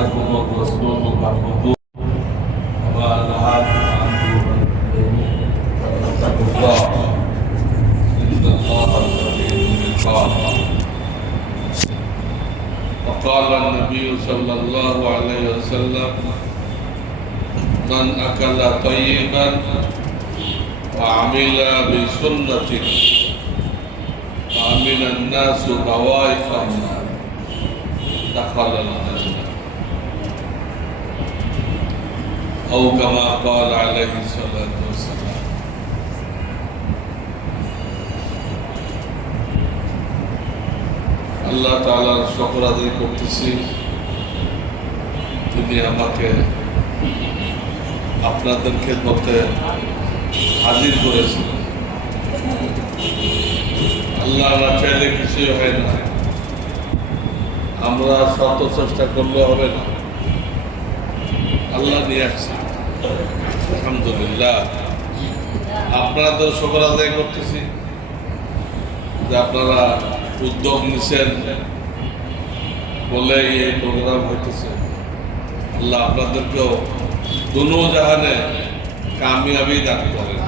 عليكم الرسول محمد ونهاكم عن اتقوا الله إن الله شديد العقاب. وقال النبي صلى الله عليه وسلم من أكل طيبا وعمل بسنته وعمل الناس بوائقا دخل الجنة أو كما قال عليه الصلاة والسلام. আল্লাহ তাআলার শুকর আদায় করতেছি, তিনি আমাকে আপনাদের খেদমতে হাজির করেছেন। আল্লাহ না চাইলে কিছুই হয় না, আমরা শত চেষ্টা করলে হবে না, আল্লাহ নিয়ে আসছে। আলহামদুলিল্লাহ, আপনাদের শুকর আদায় করতেছি যে আপনারা উদ্যোগ নিচ্ছেন বলে এই প্রোগ্রাম হইতেছে। আল্লাহ আপনাদেরকেও দুনো জাহানে কামিয়াবি দান করেন।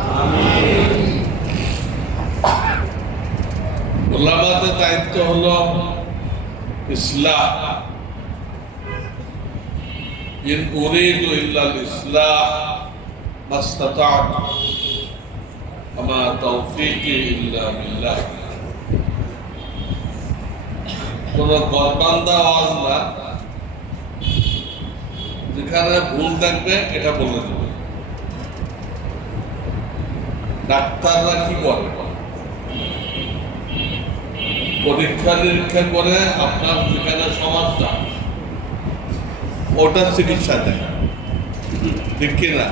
উলামাদের দায়িত্ব হলো ইসলাহ। ইন উরিদু ইল্লাল ইসলাহ মাস্তাতা'তু আমা তাওফীকি ইল্লা বিল্লাহ। কোন গরবান্দা আওয়াজ না, যেখানে ভুল থাকবে এটা বলে দেবে। ডাক্তাররা কি করে? পরীক্ষা নিরীক্ষা করে আপনার যেখানে সমস্যা ওটার চিকিৎসা দেয়, ঠিক কিনা?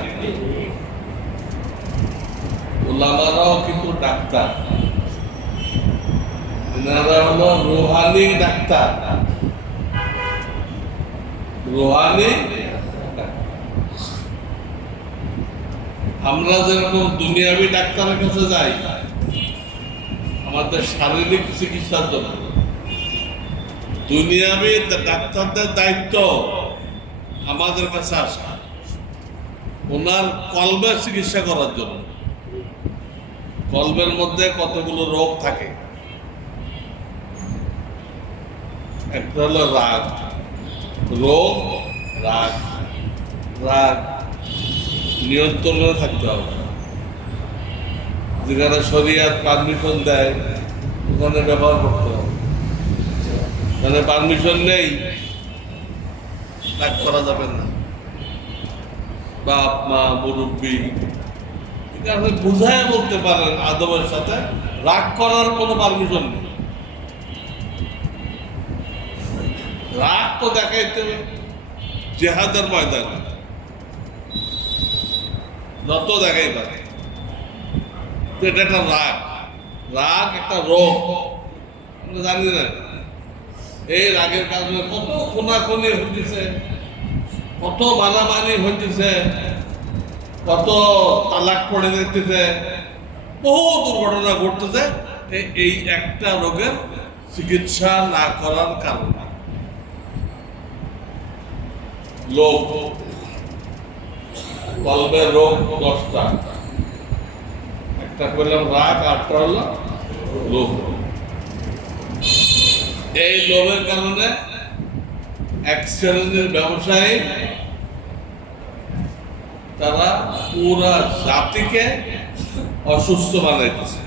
ওলামারাও কিন্তু ডাক্তার, এনারা হলো রুহানি ডাক্তার। রুহানি, আমরা যেরকম দুনিয়াবি ডাক্তারের কাছে যাই আমাদের শারীরিক চিকিৎসার জন্য, দুনিয়াবি ডাক্তারদের দায়িত্ব আমাদের কাছে আসা ওনার কলবের চিকিৎসা করার জন্য। কলবের মধ্যে কতগুলো রোগ থাকে, একটা হলো রাগ, রোগ রাগ। রাগ নিয়ন্ত্রণে থাকতে হবে। যেখানে শরীয়ত পারমিশন দেয় ওখানে ব্যবহার করতে হবে, মানে পারমিশন নেই রাগ করা যাবে না। বাপ মা মুরব্বী আপনি বুঝায় বলতে পারেন আদবের সাথে, রাগ করার কোনো পারমিশন নেই। রাগ তো দেখাইতে জেহাদের ময়দানে যত দেখাই পারে, এটা একটা রাগ। রাগ একটা রোগ, আমরা জানি না। এই রাগের কারণে কত খুনাখুনি হইতেছে, কত মারামারি হইতেছে, কত তালাক পড়ে যেতেছে, বহু দুর্ঘটনা ঘটতেছে এই একটা রোগের চিকিৎসা না করার কারণে। লোভ, কলবের রোগ 10টা, একটা করলাম রাগ, আটটা হলো লোভ। এই লোভের কারণে এক শ্রেণীর ব্যবসায়ী তারা পুরা জাতিকে অসুস্থ বানাইতেছে।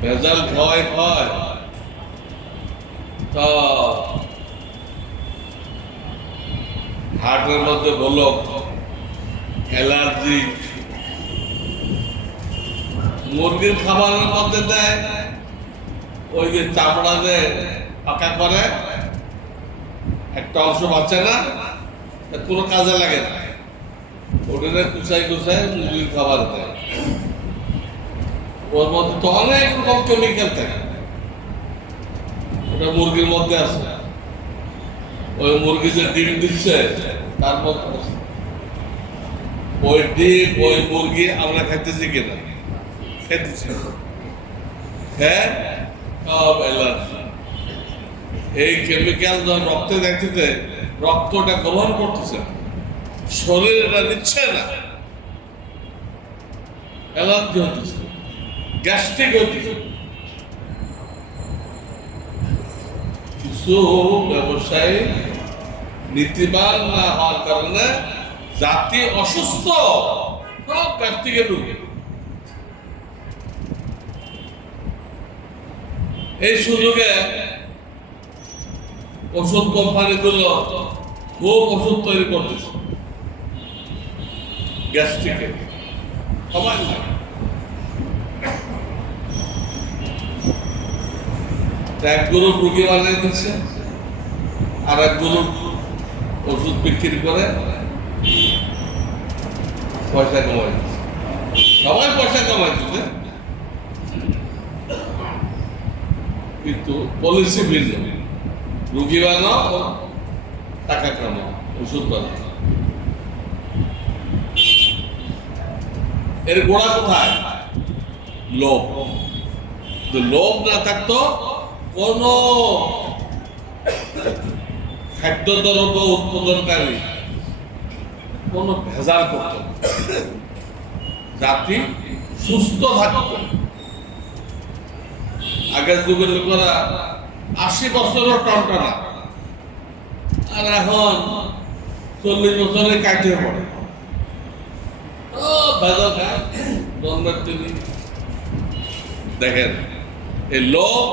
ভেজাল খাওয়াই তো হার্টের মধ্যে ব্লক, অ্যালার্জি। মুরগির খাবারের মধ্যে দেয় ওই যে চামড়া যে পাকা করে, একটা অংশ বাঁচে না, কোনো কাজে লাগে না, ওটা কুচাই কুচাই মুরগির খাবার দেয়। ওর মধ্যে তো অনেক রকম কেমিক্যাল থাকে, ওটা মুরগির মধ্যে আছে। ওই মুরগি যে ডিম দিচ্ছে তার মধ্যে ওই ডিম, ওই মুরগি আমরা খাইতেছি কিনা? খেতেছি। হ্যাঁ, সব অ্যালার্জি। এই কেমিক্যাল যখন রক্তে দেখতেছে, রক্তটা গ্রহণ করতেছে না, শরীর এটা নিচ্ছে না, অ্যালার্জি হতেছে, গ্যাস্ট্রিক হতেছে। কিছু ব্যবসায়ী নীতিবান না হওয়ার কারণে জাতি অসুস্থ, সব গ্যাস্ট্রিকের রোগী। এই সুযোগে ওষুধ কোম্পানিগুলো খুব ওষুধ তৈরি করতেছে গ্যাস্ট্রিকের, সবাই না। এক গ্রুপ রুগী বানিয়ে দিচ্ছে, আর এক গ্রুপ ওষুধ বিক্রি করে পয়সা কামাই দিচ্ছে। সবাই পয়সা কামাই দিচ্ছে, কিন্তু পলিসি ভিন্ন। রুগী বানাও, টাকা কামাও, ওষুধ বানাও। এর গোড়া কোথায়? লোভ। লোভ না থাকতো কোন খাদ্যদ্রব্য উৎপাদনকারী কোন ভেজাল করত, জাতি সুস্থ থাকত। আগের যুগের লোকেরা 80 বছরও টনটনা, আর এখন 40 বছরে কাটে পড়ে। ভেজাল খায় জন্মের তিনি। দেখেন, এই লোভ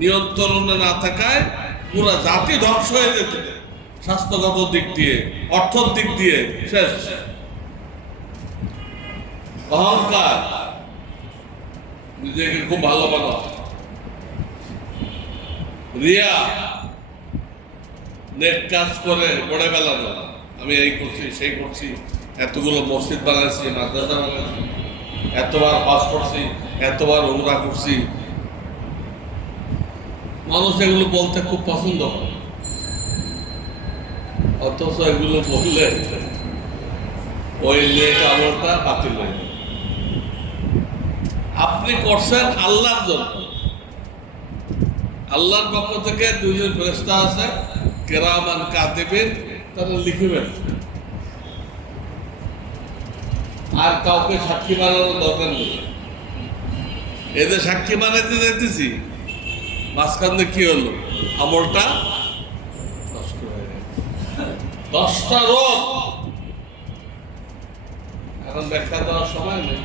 নিয়ন্ত্রণে না থাকায় পুরো জাতি ধ্বংস হয়ে যেত, স্বাস্থ্যগত দিক দিয়ে, অর্থের দিক দিয়ে শেষ। অহংকার, নিজেকে খুব ভালো বানা, রিয়া, নেট কাজ করে গড়ে বেলানো, আমি এই করছি সেই করছি, এতগুলো মসজিদ বানাইছি, মাদ্রাসা বানাইছি, এতবার পাস করছি, এতবার উমরা করছি। মানুষ এগুলো বলতে খুব পছন্দ করে, অথচ এগুলো বললে ওই নেক আমলটা বাতিল হয়ে যায়। আপনি করছেন আল্লাহর জন্য, আল্লাহর পক্ষ থেকে দুজন ফেরেশতা আছে, কিরামান কাতিবিন, তারা লিখবেন। আর কাউকে সাক্ষী বানানোর দরকার নেই। এদের সাক্ষী বানাইতে যেতেছি, মাঝখানে কি হলো? আমলটা নষ্ট হয়ে গেছে। 10টা রোগ, এখন ব্যাখ্যা দেওয়ার সময় নেই।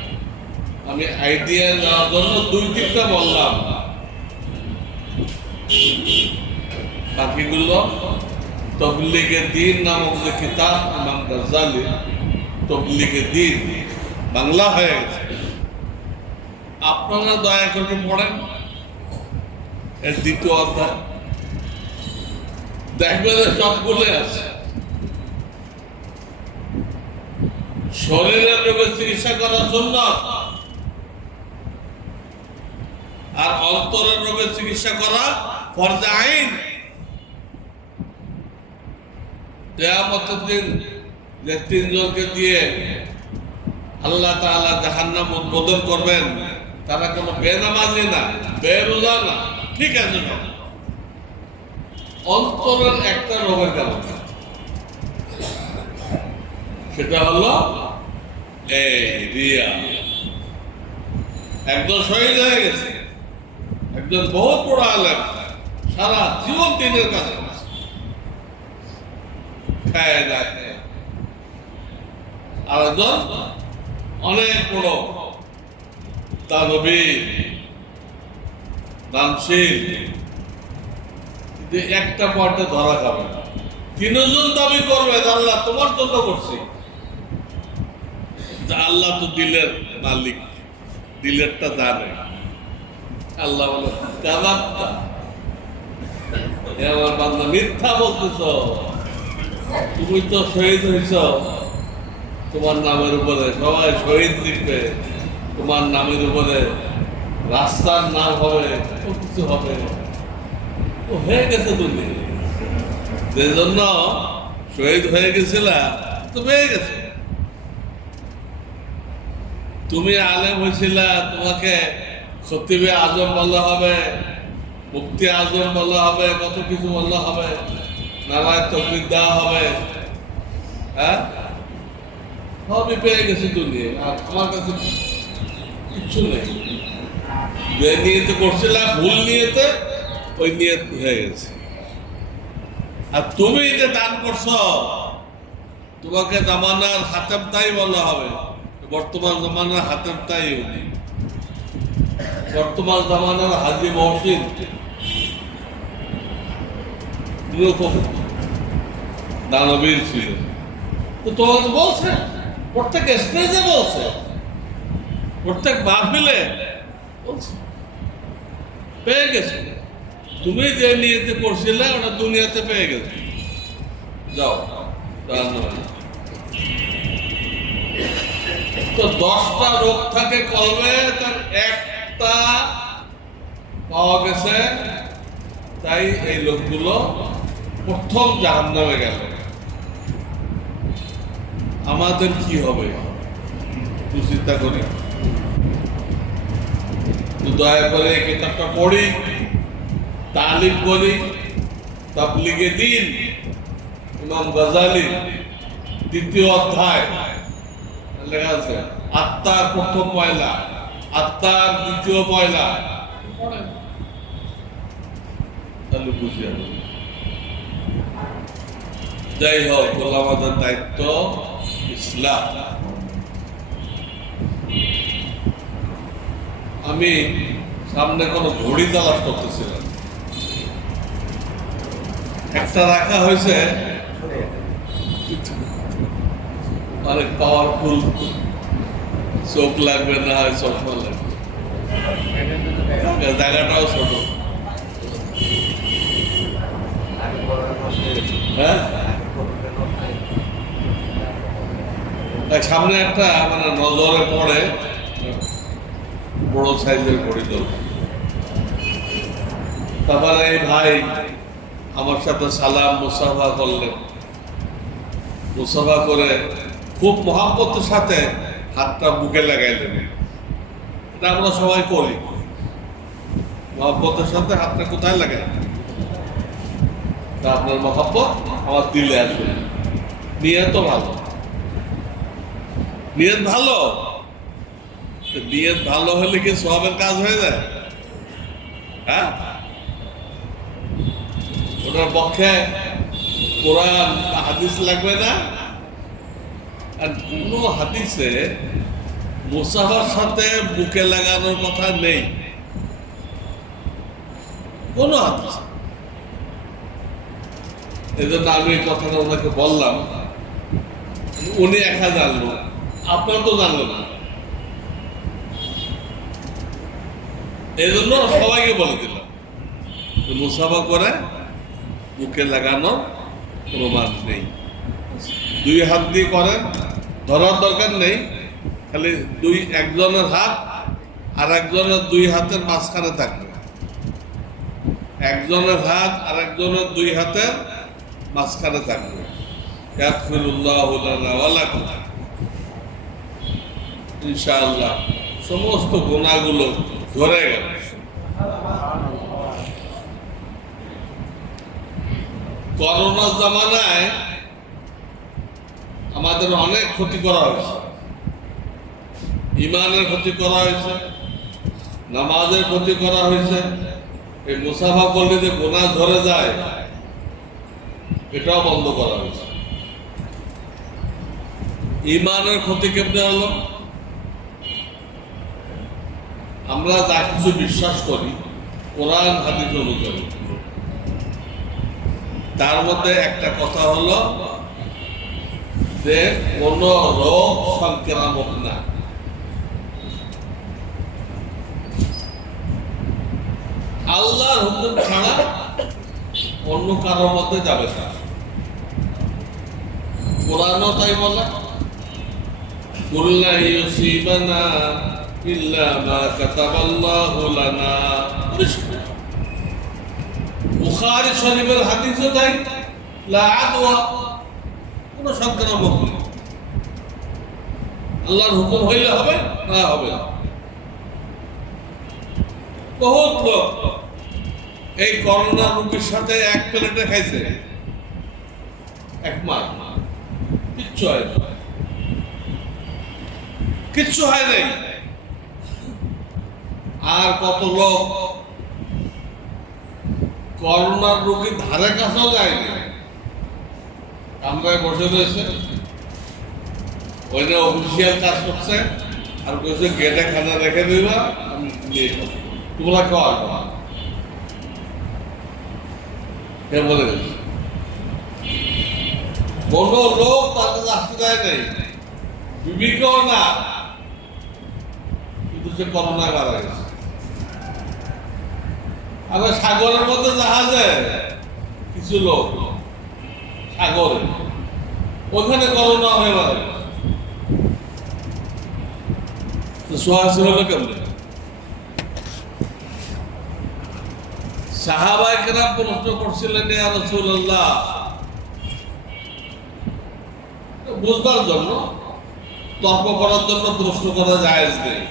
আমি আইডিয়া দেওয়ার জন্য 2-3টা বললাম, বাকিগুলো তবলিগে দ্বীন নামক যে কিতাব ইমাম গাজ্জালী, তবলিগে দ্বীন বাংলা হয়ে গেছে, আপনারা দয়া করে পড়েন। এর 2য় অধ্যায় দেখবেন সবগুলো আছে। শরীরের রোগের চিকিৎসা করার জন্য আর অন্তরের রোগের চিকিৎসা করা ফরজে আইন। কিয়ামতের দিন যে 3 জনকে দিয়ে আল্লাহ তাআলা জাহান্নাম উদ্বোধন করবেন, তারা কোনো বেনামাজি না, বেরোজা না, ঠিক আছে, অন্তরের একটা রোগের কারণে, সেটা হলো এই রিয়া। একজন শহীদ হয়ে গেছে, একজন বহুত বড় আলেম, সারা জীবন দিনের কাছে খায় দেখে, আর একজন অনেক বড় দানবীর, দানশীল, একটা পয়েন্টে ধরা খাবে। 3 জন দাবি করবে আল্লাহ তোমার জন্য করছি। আল্লাহ তো দিলের মালিক, দিলেরটা জানে। আল্লাহ বলে কাযাবতা, আমার বান্দা মিথ্যা বলতেছ, তুমি তো শহীদ হয়েছ, তোমার নামের উপরে সবাই শহীদ লিখবে, তোমার নামের উপরে রাস্তার নাম হবে, কিছু হবে, ও হয়ে গেছে। তুমি যে জন্য শহীদ হয়ে গেছিলা, তো হয়ে গেছে। তুমি আলেম হয়েছিলা, তোমাকে খতিবে আজম বলা হবে, মুফতি আজম বলা হবে, কত কিছু বলা হবে, নারায় তকলিফ দেওয়া হবে। হ্যাঁ, আমি পেয়ে গেছি দুনিয়া, আর আমার কাছে কিচ্ছু নেই। যে নিয়েতে করছিলাম ভুল নিয়েতে, ওই নিয়ত হয়ে গেছে। আর তুমি যে দান করছো, তোমাকে জামানার হাতেম তাই বলা হবে। বর্তমান জামানার হাতেম তাই উনি, বর্তমান জামানার হাজি মহসিন এরকম দানবীর ছিল। তো তোমাকে বলছে, প্রত্যেক স্টেজে বলছে, প্রত্যেক মাহফিলে বলছে, পেয়ে গেছে। তুমি যে নিয়েতে করছিলে ওটা দুনিয়াতে পেয়ে গেছে। যাও, তো 10টা রোগ থাকে কলবে, তার একটা পাওয়া গেছে, তাই এই লোকগুলো প্রথম জাহান্নামে গেল। আমাদের কি হবে চিন্তা করি। দয়া করে এই কিতাবটা পড়ি, তালিম করি। তাবলীগে দ্বীন ইমাম গাজালি 2য় অধ্যায় লেখা আছে, আত্মার প্রথম পয়লা, আত্মার 2য় পয়লা। তাহলে বুঝি যাবে। যাই হোক, বলে আমাদের দায়িত্ব ইসলাম। আমি সামনে কোনো ঘড়ি তালাশ করতেছিলাম, একটা রাখা হয়েছে অনেক পাওয়ারফুল, চোখ লাগবে না হয় চশমা লাগবে, জায়গাটাও ছোট। হ্যাঁ, সামনে একটা মানে নজরে পড়ে বড় সাইজের ঘড়ি দল। তারপরে এই ভাই আমার সাথে সালাম মুসাফা করলেন, মুসাফা করে খুব মহাব্বতের সাথে হাতটা বুকে লাগাইলেন। এটা আমরা সবাই করি, মহাব্বতের সাথে হাতটা কোথায় লাগাই? আপনার মহাব্বত আমার দিলে আসবে। নিয়ত ভালো, নিয়ত ভালো, নিয়ত ভালো হলে কি সওয়াবের কাজ হয়ে যায়? হ্যাঁ, ওটার পক্ষে কোরআন হাদিস লাগবে না। আর কোন হাদিসে মুসাফার সাথে বুকে লাগানোর কথা নেই, কোন হাদিস। এই জন্য আমি এই কথাটা ওনাকে বললাম, উনি একা জানলো, আপনার তো জানলো না। এই জন্য সবাইকে বলে দিলাম, মুসাফা করে বুকে লাগানোর প্রমাণ নেই। 2 হাত দিয়ে করেন, ধরার দরকার নেই, খালি একজনের হাত আর একজনের 2 হাতের মাঝখানে থাকবে, একজনের হাত আর একজনের 2 হাতের মাঝখানে থাকবে। ইয়াগফিরুল্লাহু লানা ওয়া লাকুম, ইনশাআল্লাহ সমস্ত গুনাহগুলো ধরে গেল। করোনা জামানায় আমাদের অনেক ক্ষতি করা হয়েছে, ইমানের ক্ষতি করা হয়েছে, নামাজের ক্ষতি করা হয়েছে। এই মুসাফা করলে যে গুনাহ ধরে যায়, এটাও বন্ধ করা হয়েছে। ইমানের ক্ষতি কেমনে হলো? আমরা যা কিছু বিশ্বাস করি কোরআন হাদিস অনুযায়ী, তার মধ্যে একটা কথা হলো যে কোন রোগ সংক্রামক না। আল্লাহর হুকুম ছাড়া অন্য কারোর মধ্যে যাবে না। কোরআনও তাই বলে, কুল্লা ইউসিবানা ইল্লা মা কাতাবাল্লাহু লানা। বুখারী শরীফের হাদিসও তাই, লা আদওয়া, কোন সংক্রামক নেই। আল্লাহর হুকুম হইলে হবে, না হবে। বহুত লোক এই করোনা রোগীর সাথে এক প্লেটে খাইছে, এক মাস, কিচ্ছু হয় না, কিচ্ছু হয় নাই। আর কত লোক করোনার রোগীর ধারে কাছেও যায়নি, কামরায় বসে রয়েছে, ওইটা অফিসিয়াল কাজ করছে, আর বলছে গেটে খানা রেখে দিবা, আমি নিয়ে যাবো, তোমরা খাওয়া কে বলে গেছে। কোনো লোক তাদের আসতে দেয় নেই, বিবিকেও না, কিন্তু সে করোনায় মারা গেছে। আবার সাগরের মধ্যে জাহাজে কিছু লোক সাগরে, ওখানে করোনা হয়ে মারা গেছে। সোহাসি হলো কেমন? সাহাবায়ে কেরাম প্রশ্ন করছিলেন, ইয়া রাসূলুল্লাহ, বুঝবার জন্য, তর্ক করার জন্য প্রশ্ন করা জায়েজ নেই।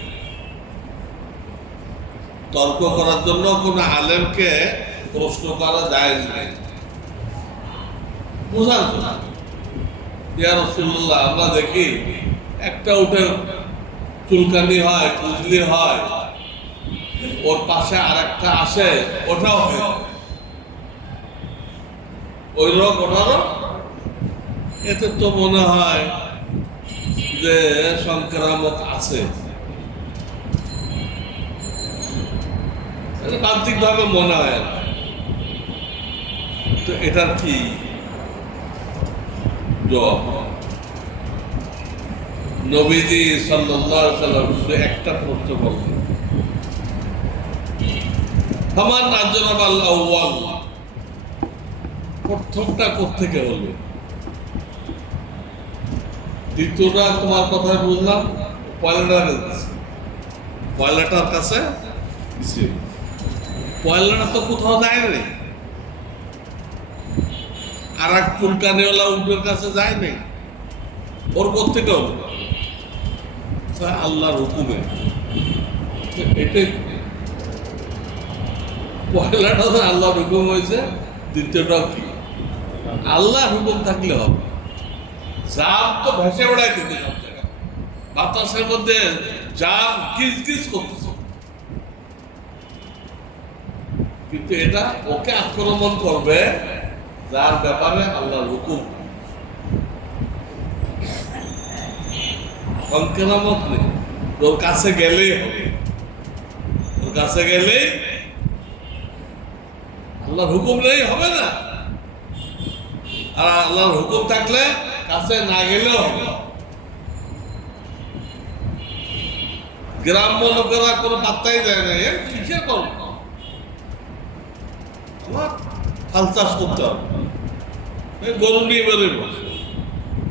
তর্ক করার জন্য কোন আলেমকে প্রশ্ন করা জায়েজ নেই, বুঝার জন্য। ইয়া রাসূলুল্লাহ, আমরা দেখি একটা উঠে চুলকানি হয়, কুজলি হয়, ওর পাশে আর একটা আসে, ওটাও হয়, ওই রোগ ওটারও। এতে তো মনে হয় যে সংক্রামক আছে, বাহ্যিক ভাবে মনে হয়। তো এটার কি জবাব? নবীজি সাল্লাল্লাহু আলাইহি ওয়াসাল্লাম শুধু একটা প্রশ্ন বললেন, ফামান আজরাব আল আউয়াল, প্রথমটা কোত্থেকে হলো? দ্বিতীয়টা তোমার কথা বুঝলাম, পয়লাটার কাছে, পয়লাটা তো কোথাও যায় নাই, আর এক চুলকানিওয়ালা উটের কাছে যায় নাই, ওর কোত্থেকে হলো? আল্লাহর হুকুমে। এটাই পয়লাটা তো আল্লাহর হুকুম হয়েছে, দ্বিতীয়টাও কি আল্লাহর হুকুম থাকলে হবে। জাম তো ভেসে বেড়াই দিতে, বাতাসের মধ্যে জাম গিজ গিজ করতেছে, কিন্তু এটা ওকে আক্রমণ করবে যার ব্যাপারে আল্লাহর হুকুম। সংক্রামক নেই, ওর কাছে গেলেই হবে, ওর কাছে গেলেই আল্লাহর হুকুম নেই, হবে না। আর আল্লাহর হুকুম থাকলে কাছে না গেলেও হবে। গ্রাম্য লোকেরা কোনো পাত্তাই দেয় না, এর কিসের কর, হাল চাষ করতে হবে, গরু নিয়ে বেরোব,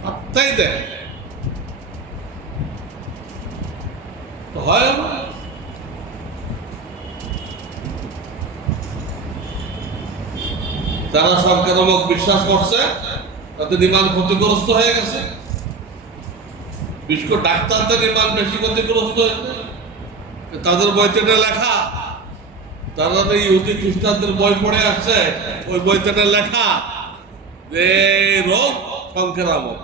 পাত্তাই দেয় হয় না। যারা সংক্রামক বিশ্বাস করছে তাদের ইমান ক্ষতিগ্রস্ত হয়ে গেছে, বিশেষ করে ডাক্তারদের ইমান বেশি ক্ষতিগ্রস্ত হয়েছে। তাদের বইতে লেখা, তারা ইহুদি খ্রিস্টানদের বই পড়ে আসছে, ওই বইতে লেখা যে রোগ সংক্রামক,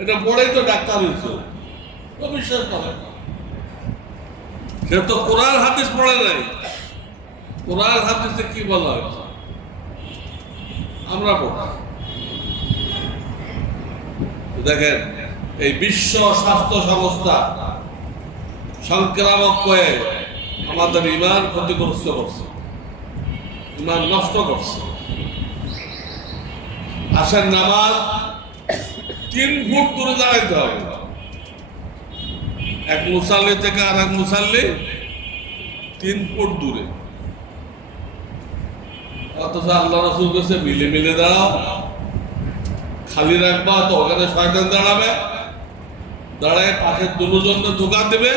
এটা পড়েই তো ডাক্তার হয়েছে, তো বিশ্বাস করে। সে তো কোরআন হাদিস পড়ে নাই, কোরআন হাদিসে কি বলা হয়েছে আমরা পড়ি। দেখেন, এই বিশ্ব স্বাস্থ্য সংস্থা সংক্রামক হয়ে আমাদের ইমান ক্ষতিগ্রস্ত করছে, ইমান নষ্ট করছে। আসেন, নামাজ 3 ফুট দূরে দাঁড়াইতে হবে, এক মুসাল্লি থেকে আর এক মুসাল্লি 3 ফুট দূরে। অথচ আল্লাহ রাসূল বলেছে মিলে মিলে দাঁড়াও, খালি রাখবা তো ওখানে শয়তান দাঁড়াবে, দাঁড়ায় পাশের দুজনকে ধোঁকা দেবে,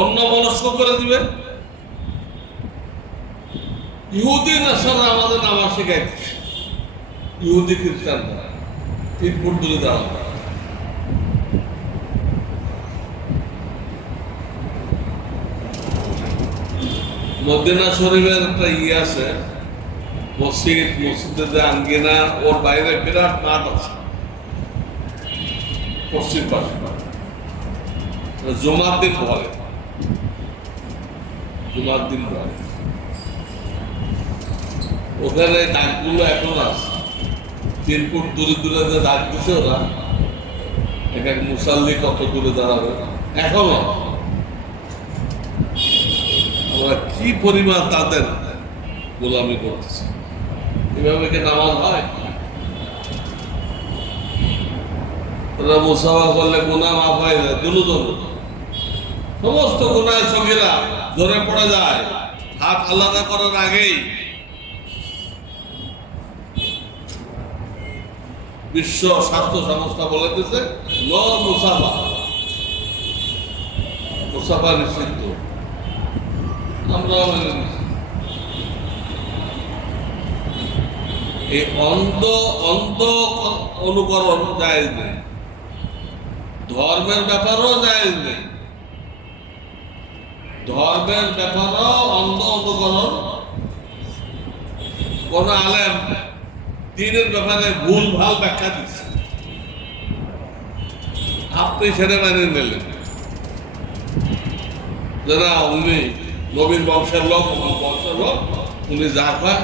অন্য মনস্ক করে দিবে। ইহুদি নাসারা আমাদের নামাজ শেখাইতেছে, ইহুদি খ্রিস্টানরা 3 ফুট দূরে দাঁড়াবে। মদিনা শরীফের একটা আছে মসজিদের যে আঙ্গিনা, ওর বাইরে বিরাট মাঠ আছে পশ্চিম পাশে, জুমার দিন পরে ওখানে দাগগুলো এখন আছে, 3 ফুট দূরে দূরে যে দাগ দিছে ওরা, এক মুসাল্লি কত দূরে দাঁড়াবে এখনো। আমরা কি পরিমাণ তাদের গোলামি করতেছি, এভাবে কি নামাজ হয়? ওরা মুসাফা করলে গুনাহ মাফ হয়ে যায়, সমস্ত গুনাহ সগীরা ধরে পড়ে যায় হাত আলাদা করার আগেই। বিশ্ব স্বাস্থ্য সংস্থা বলে দিচ্ছে নো মুসাফা নিষিদ্ধ, আমরাও মেনে নিচ্ছি। এই অন্ধ অনুকরণ জায়েজ নেই, ধর্মের ব্যাপারও জায়েজ নেই, ধর্মের ব্যাপারও অন্ধ অনুকরণ। কোন আলেম দ্বীনের ব্যাপারে ভুল ভাল ব্যাখ্যা দিচ্ছে, আপনি সেটা মেনে নিলেন যে না উনি নবীর বংশের লোক, উনি যা কয়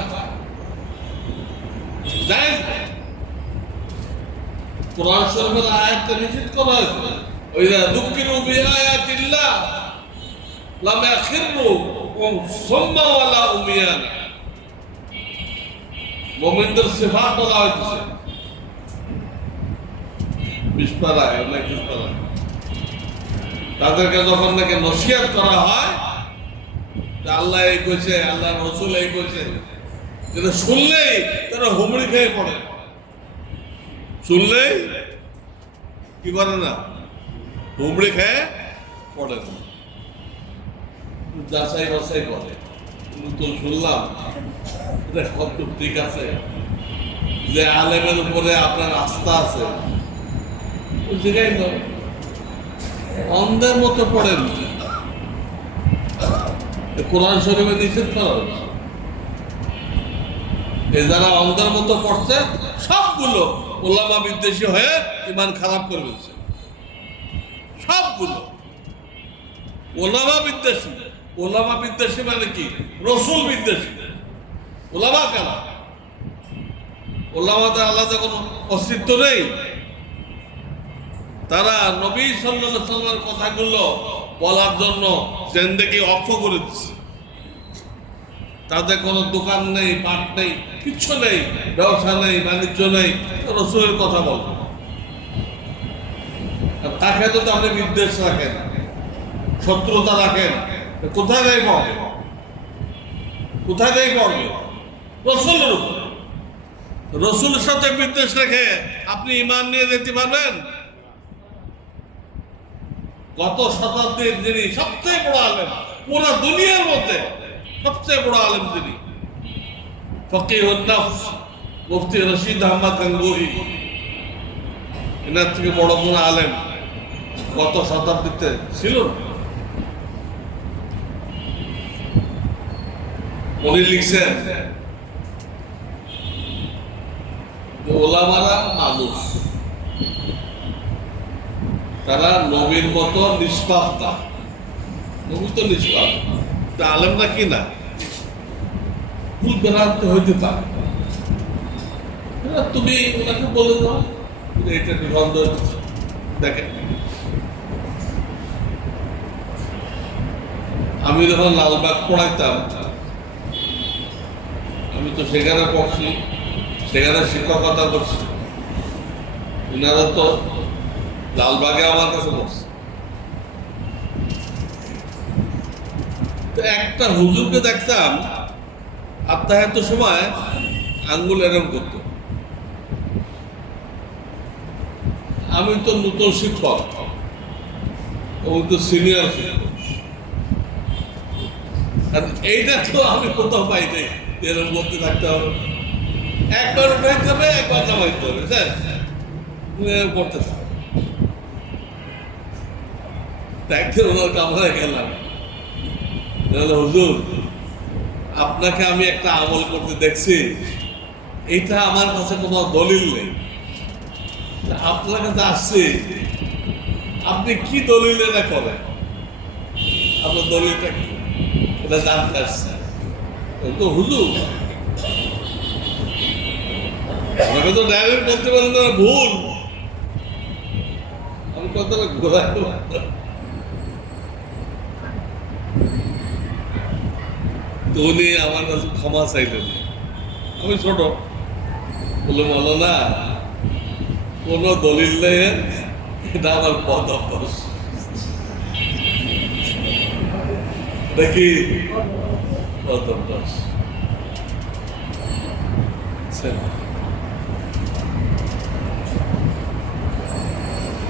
জায়েজ। কোরআন শরীফের আয়াতটা নিষেধ করা হয়েছে, ওই যে দুঃখিনু বিআয়াতিল্লাহ লাম ইয়াখিরু সুম্মা ওয়ালা উমিয়ানা, মুমিনদের সিফাত বলা হয়েছে 20 পারায়, অনেক 20 পারায়। তাদেরকে যখন নাকি নসিহত করা হয় আল্লাহ এই কইছে, আল্লাহ রসুল এই কইছে, যেটা শুনলেই তারা হুমড়ি খেয়ে পড়ে, শুনলেই কি করে না, হুমড়ি খেয়ে পড়ে না, যাচাই বাছাই করে। তো শুনলাম এটা কত ঠিক আছে যে আলেমের উপরে আপনার আস্থা আছে, জিগাই দাও, অন্ধের মতো পড়েন। কোরআন শরীফে নিষেধ করা হয়েছে, যারা অন্ধের মতো পড়ছে সবগুলো ওলামা বিদ্বেষী হয়ে ইমান খারাপ করে ফেলছে, সবগুলো ওলামা বিদ্বেষী। ওলামা বিদ্বেষী মানে কি? রসুল বিদ্বেষী। ওলামা কেন? ওলামাদের আলাদা কোনো অস্তিত্ব নেই, তারা নবী সাল্লাল্লাহু আলাইহি ওয়াসাল্লামের কথাগুলো বলার জন্য জিন্দেগি অক্ষ করে দিচ্ছে। তাদের কোনো দোকান নেই, পাট নেই, কিচ্ছু নেই, ব্যবসা নেই, বাণিজ্য নেই, রসুলের কথা বলবে। তাকে তো আপনি বিদ্বেষ রাখেন, শত্রুতা রাখেন, কোথায় নেই পড়বে? কোথায় নেই পড়বে? রসুলের উপর। রসুলের সাথে বিদ্বেষ রেখে আপনি ঈমান নিয়ে যেতে পারবেন? গত শতাব্দীর যিনি সবচেয়ে বড় আলেম, পুরো দুনিয়ার মধ্যে সবচেয়ে বড় আলেম যিনি, ফকিহুন নফস মুফতি রশিদ আহমদ গাঙ্গুহি, এনার থেকে বড় কোনো আলেম গত শতাব্দীতে ছিল না। উনি লিখছেন ওলামারা মানুষ, তারা নবীর মতো নিষ্পাপ না, নবী তো নিষ্পাপ, তা আলেমরা কি না ভুল বেরান্ত হইতে পারে। তুমি ওনাকে বলে দাও এটা নিবন্ধ দেখেন। আমি যখন লালবাগ পড়াইতাম, আমি তো সেখানে পড়ছি, সেখানে শিক্ষকতা করছি, ওনারা তো লালবাগে আমার কাছে পড়ছে। তো একটা হুজুরকে দেখতাম আত্মাহাতের সময় আঙ্গুল এরম করতো। আমি তো নতুন শিক্ষক, ও তো সিনিয়র শিক্ষক, এইটা তো আমি কোথাও পাই নাই, এরকম করতে থাকতে হবে, একবার উঠাইতে হবে, একবার নামাইতে হবে, স্যার করতে থাকবে। একদিন ওনার কামরায় গেলাম, হুজুর আপনাকে আমি একটা আমল করতে দেখছি, এটা আমার কাছে কোনো দলিল নেই, আপনার কাছে আসছি, আপনি কি দলিল এটা করেন, আপনার দলিলটা কি এটা জানতে আসছে। তো হুজুর আমাকে তো ডাইরেক্ট বলতে পারেন না ভুল, আমি কথাটা ঘোরাই। তো উনি আমার কাছে ক্ষমা চাইলেন, আমি ছোট, বলে বলো না কোনো দলিল নেই, এটা আমার পদ অভ্যাস। দেখি পদ অভ্যাস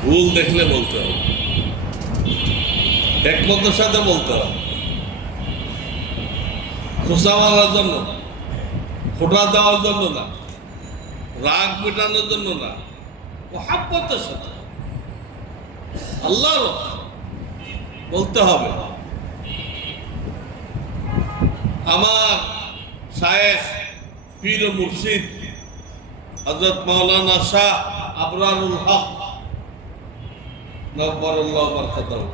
ভুল দেখলে বলতে হবে, একমতের সাথে বলতে হবে, খোসা মারার জন্য, ফোটা দেওয়ার জন্য না, রাগ মেটানোর জন্য না, মোহাব্বতের সাথে আল্লাহর বলতে হবে। আমার শায়েখ পীর ও মুর্শিদ হযরত মাওলানা শাহ আবরারুল হক নব্বরুল্লাহ বারকাতুহু,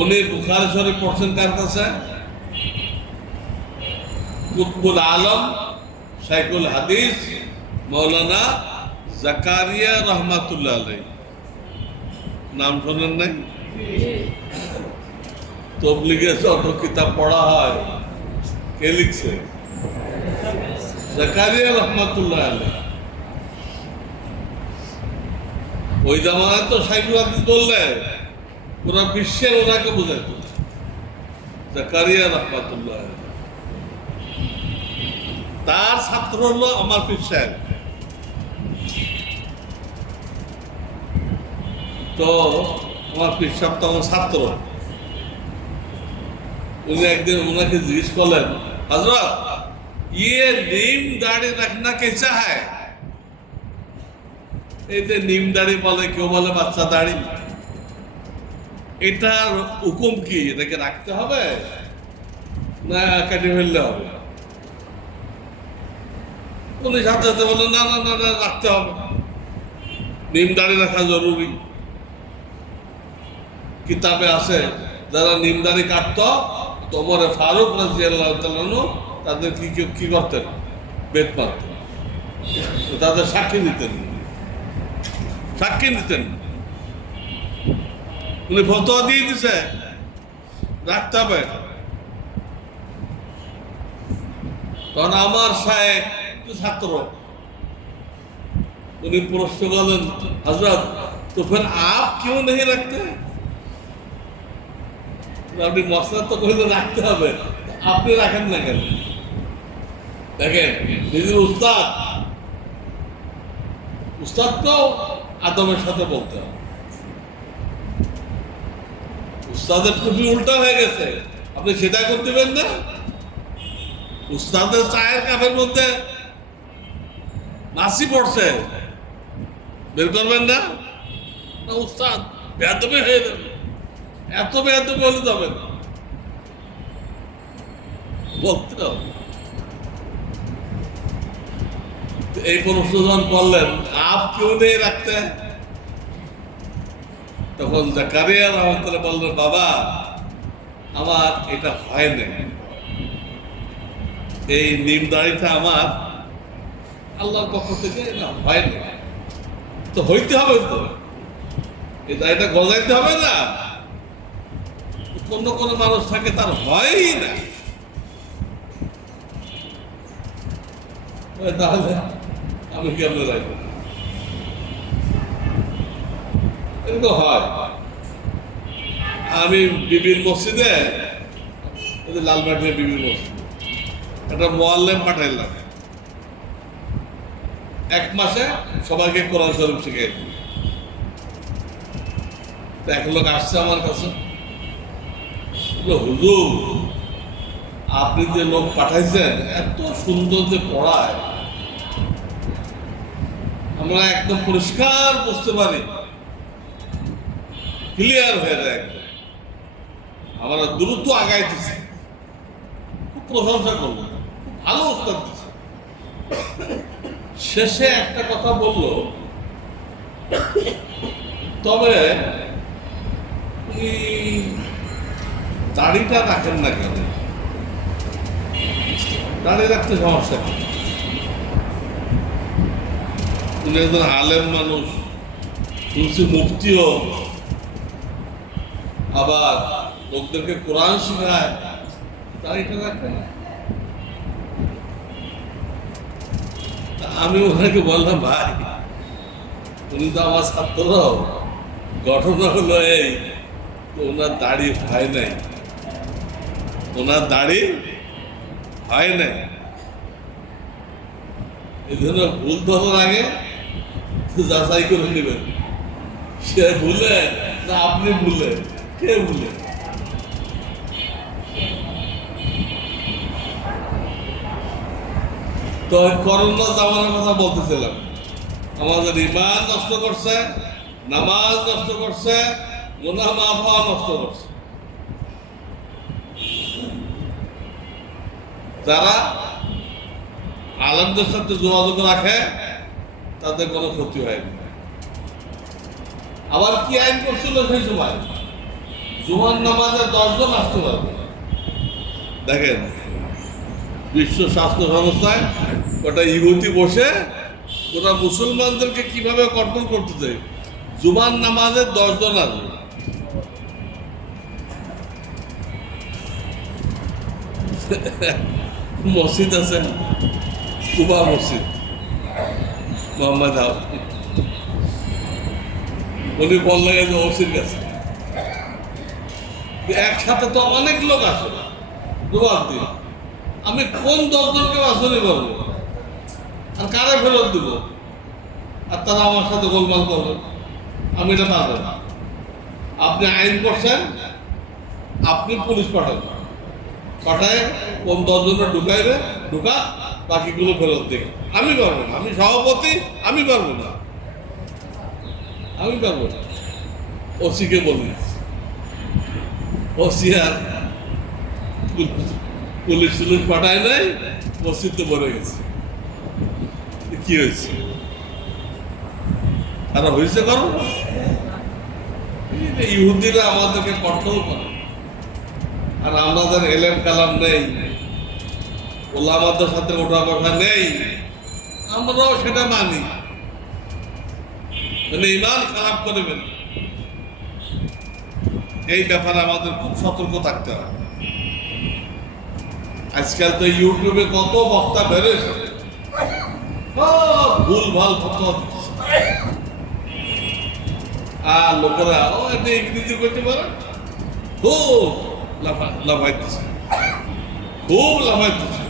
উনি বুখারী শরীফ পড়ছেন কার কাছে? কুতুবুল আলম শাইখুল হাদিস মাওলানা জাকারিয়া রহমাতুল্লাহ আলাইহি, নাম শোনেন নাই? তবলিগে যত কিতাব পড়া হয় কে লিখছে? জাকারিয়া রহমাতুল্লাহ আলাইহি। ওই জামানায় তো শাইখুল হাদিস বললে পুরা বিশ্বে ওনাকে বোঝাইত, জাকারিয়া রহমাতুল্লাহ আলাইহি। তার ছাত্র হলো আমার পীর সাহেব। তো আমার পীর সাহেব তো আমার ছাত্র, উনি একদিন ওনাকে জিজ্ঞেস করলেন, হযরত ये नीम दाढ़ी रखना कैसा है? এই যে নিম দাড়ি বলে, কেউ বলে বাচ্চা দাড়ি, এটার হুকুম কি? এটাকে রাখতে হবে না কেটে ফেললে হবে? উনি সাথে সাথে বললেন না না না না, রাখতে হবে, নিম দাড়ি রাখা জরুরি। কিতাবে আছে যারা নিম দাড়ি কাটত, ওমরে ফারুক রাদিয়াল্লাহু তাআলা আনহু তাদের কি করতেন? বেত মারতেন, তাদের সাক্ষী নিতেন, সাক্ষী নিতেন। উনি ফতোয়া দিয়ে দিছে রাখতে হবে। কারণ আমার সাহেব ছাত্র, उन्हें प्रश्न करें, हजरत तो फिर आप क्यों नहीं रखते? अपनी मसला तो कोई तो रखते হবে, আপনি রাখেন না কেন? দেখেন নিজের উস্তাদ, উস্তাদকেও আদমের সাথে বলতে হবে। উস্তাদের টুপি উল্টা হয়ে গেছে, আপনি সেটা করতে পারেন না? উস্তাদের চায়ের কাপের মধ্যে মাছি পড়ছে, বের করবেন না? না উস্তাদ বেয়াদবি হয়ে যাবে, এত বেয়াদবি হলে যাবে না, বলতে হবে। এই প্রশ্ন যখন করলেন আপ কেউ নেই রাখতে, তখন জাকারিয়া রহমাতুল্লাহ বললেন, বাবা আমার এটা হয় না, এই নিম দাড়িটা আমার আল্লাহর পক্ষ থেকে এটা হয় না, তো হইতে হবে, তো এই দাড়িটা গজাইতে হবে না। কোন কোন মানুষ থাকে তার হয়ই না, তাহলে আমি কেমনে রাখবো? এরকম হয়। আমি বিবির মসজিদে, লালবাটিয়া বিবির মসজিদে একটা মোয়াল্লেম পাঠাইলাম, এক মাসে সবাইকে কোরআন শরীফ শিখে। এক লোক আসছে আমার কাছে, হুজুর আপনি যে লোক পাঠাইছেন এত সুন্দর যে পড়ায়, আমরা একদম পরিষ্কার বুঝতে পারি, ক্লিয়ার হয়ে যায়, আমরা দ্রুত আগাইতেছি, প্রশংসা করলো, ভালো উত্তর দিচ্ছে। শেষে একটা কথা বলল, তবে দাড়িটা রাখেন না কেন? দাড়ি রাখতে সমস্যা কি? উনি একজন আলেম মানুষ, শুনছি মুফতিও, আবার লোকদেরকে কোরআন শিখায়, দাড়িটা রাখেন। আমি ওনাকে বললাম, ভাই উনি তো আমার ছাত্র, ঘটনা হলো এই, ওনার দাড়ি হয় নাই, ওনার দাড়ি হয় নাই। এই জন্য ভুল ধরার আগে যাচাই করে নেবেন, সে ভুলে না আপনি ভুলে, কে ভুলে। তো করোনা জামানার কথা বলতেছিলাম, আমাদের ইমান নষ্ট করছে, নামাজ নষ্ট করছে, গুনাহ মাফ হওয়া নষ্ট করছে। যারা আলেমদের সাথে যোগাযোগ রাখে তাদের কোনো ক্ষতি হয়নি। আবার কি আইন করছিল সেই সময়? জুমার নামাজে 10 জন আসতে পারবে। দেখেন, বিশ্ব স্বাস্থ্য সংস্থায় ওটা ইহুদি বসে ওরা মুসলমানদেরকে কিভাবে কন্ট্রোল করতে চাই, জুমার নামাজে 10 জন আসবে। মসজিদ আছে, কুবা মসজিদ, মোহাম্মদ উনি বললেন যে মসজিদ গেছে, একসাথে তো অনেক লোক আসে জুমার দিন, আমি কোন 10 জনকে বাছনি করবো আর কারে ফেরত দিব? আর তারা আমার সাথে গোলমাল করবে, আমি এটা পারবো না। আপনি আইন করছেন, আপনি পুলিশ পাঠাবেন, পাঠায় কোন 10 জনের ঢুকাইবে, ঢুকা, বাকিগুলো ফেরত দিই। আমি পারবো না, আমি সভাপতি, আমি পারবো না, আমি পারবো না। ওসিকে বলি, ওসি আর পুলিশ টুলিশ পাঠায় নাই, মসজিদ তো ভরে গেছে। কি হয়েছে? আর হয়েছে কারণ ইহুদিরা আমাদেরকে কন্ট্রোল করে, আর আমাদের এলেম কালাম নেই, ওলামাদের সাথে ওঠা বসা নেই, আমরাও সেটা মানি, মানে ইমান খারাপ করবেন। এই ব্যাপারে আমাদের খুব সতর্ক থাকতে হবে। আজকাল তো ইউটিউবে কত বক্তা বেরোছে, ভুল ভাল ফতোয়া দিচ্ছে, আর লোকেরা ও এটা ইংরেজি করতে পারে, খুব লাফাইতেছে, খুব লাফাইতেছে।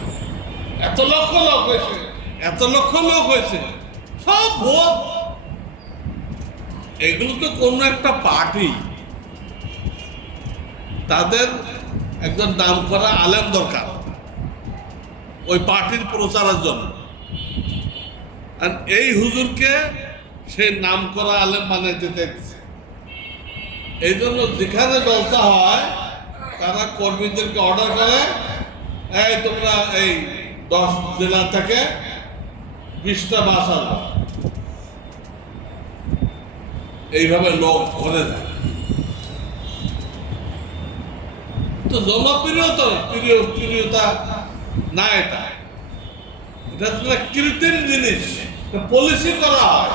এত লক্ষ লোক হয়েছে, এত লক্ষ লোক হয়েছে, সব ভোট। এগুলো তো কোনো একটা পার্টি, তাদের একজন নাম করা আলেম দরকার ওই পার্টির প্রচারের জন্য, আর এই হুজুরকে সেই নাম করা আলেম বানাইতে চাইছে। এই জন্য যেখানে জলসা হয় তারা কর্মীদেরকে অর্ডার করে, এই তোমরা এই 10 জেলা থেকে 20টা বাস আসবে, এইভাবে লোক ভরে যায়। তো জনপ্রিয়তা প্রিয়তা না, এটা কৃত্রিম জিনিস, পলিসি করা হয়,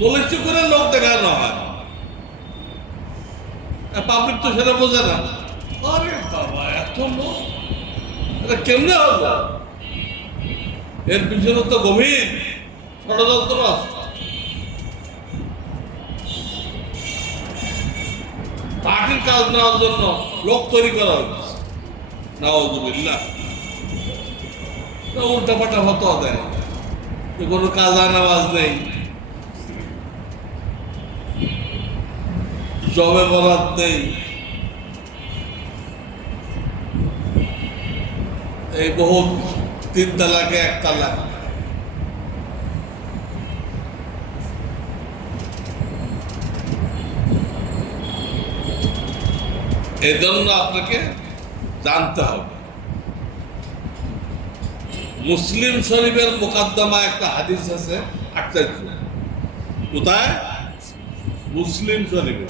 পলিসি করে লোক দেখানো হয়, পাবলিক তো সেটা বোঝে না। আরে বাবা, এত লোক, এটা কেমনে হলো? এর পিছনে তো গভীর ষড়যন্ত্র আছে। পার্টির কাজ নেওয়ার জন্য লোক তৈরি করা হচ্ছে, নাউযুবিল্লাহ। উল্টা পাল্টা হতো দেয়, কোনো কাজা নামাজ নেই, জবে বরাত নেই, এই বহুত 3 তালাকে 1 তালাক। এই জন্য আপনাকে জানতে হবে মুসলিম শরীফের মুকদ্দমা একটা হাদিস আছে আশ্চর্য। কোথায়? মুসলিম শরীফে।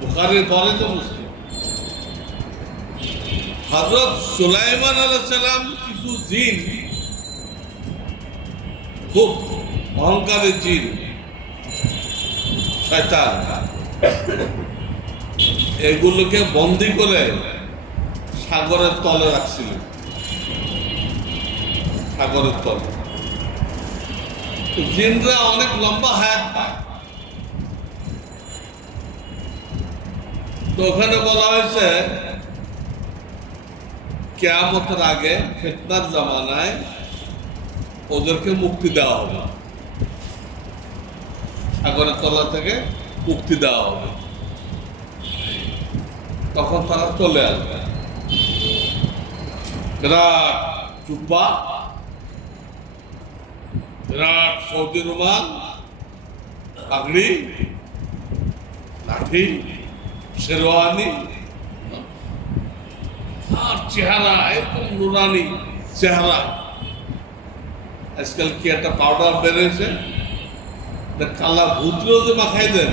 বুখারীর পরে তো মুসলিম। হযরত সুলাইমান আলাইহিস সালাম কিছু জিন, খুব অহংকারী জিন, শয়তান, এগুলোকে বন্দী করে সাগরের তলে রাখছিলেন। সাগরের তলে জিনরা অনেক লম্বা হায়াত পায়। তো ওখানে বলা হয়েছে কিয়ামতের আগে ফিতনার জামানায় ওদেরকে মুক্তি দেওয়া হবে, সাগরের তলা থেকে মুক্তি দেওয়া হবে। তখন তারা চলে আসবে, বিরাট জুব্বা, বিরাট সৌদি রুমাল, পাগড়ি, লাঠি, শেরওয়ানি, আর চেহারা এরকম নুরানি চেহারা। আজকাল কি একটা পাউডার বেরিয়েছে, কালা ভূতরেও যে মাখাই দেন,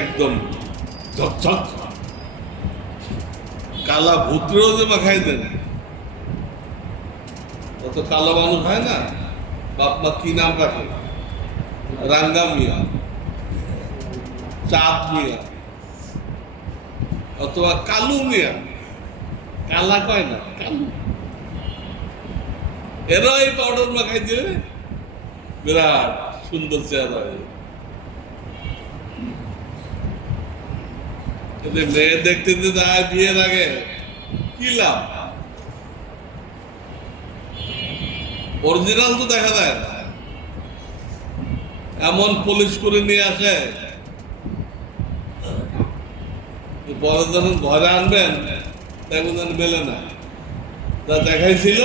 একদম ঝকঝক, কালা ভূতরেও যে মাখাই দেন। অত কালো মানুষ হয় না, বাপ মা কি নাম রাখে, রাঙ্গা মিয়া, চাঁদ মিয়া, অথবা কালু মিয়া, কালা কয় না, কালু। এরা এই পাউডার মাখাই দিয়ে বিরাট সুন্দর চেহারা। মেয়ে দেখতে যায় বিয়ের আগে, কি লাভ? অরিজিনাল তো দেখা যায় না। এমন পুলিশ করে নিয়ে আসে, পরে যখন ঘরে আনবেন তেমন মেলে না। যা দেখাইছিল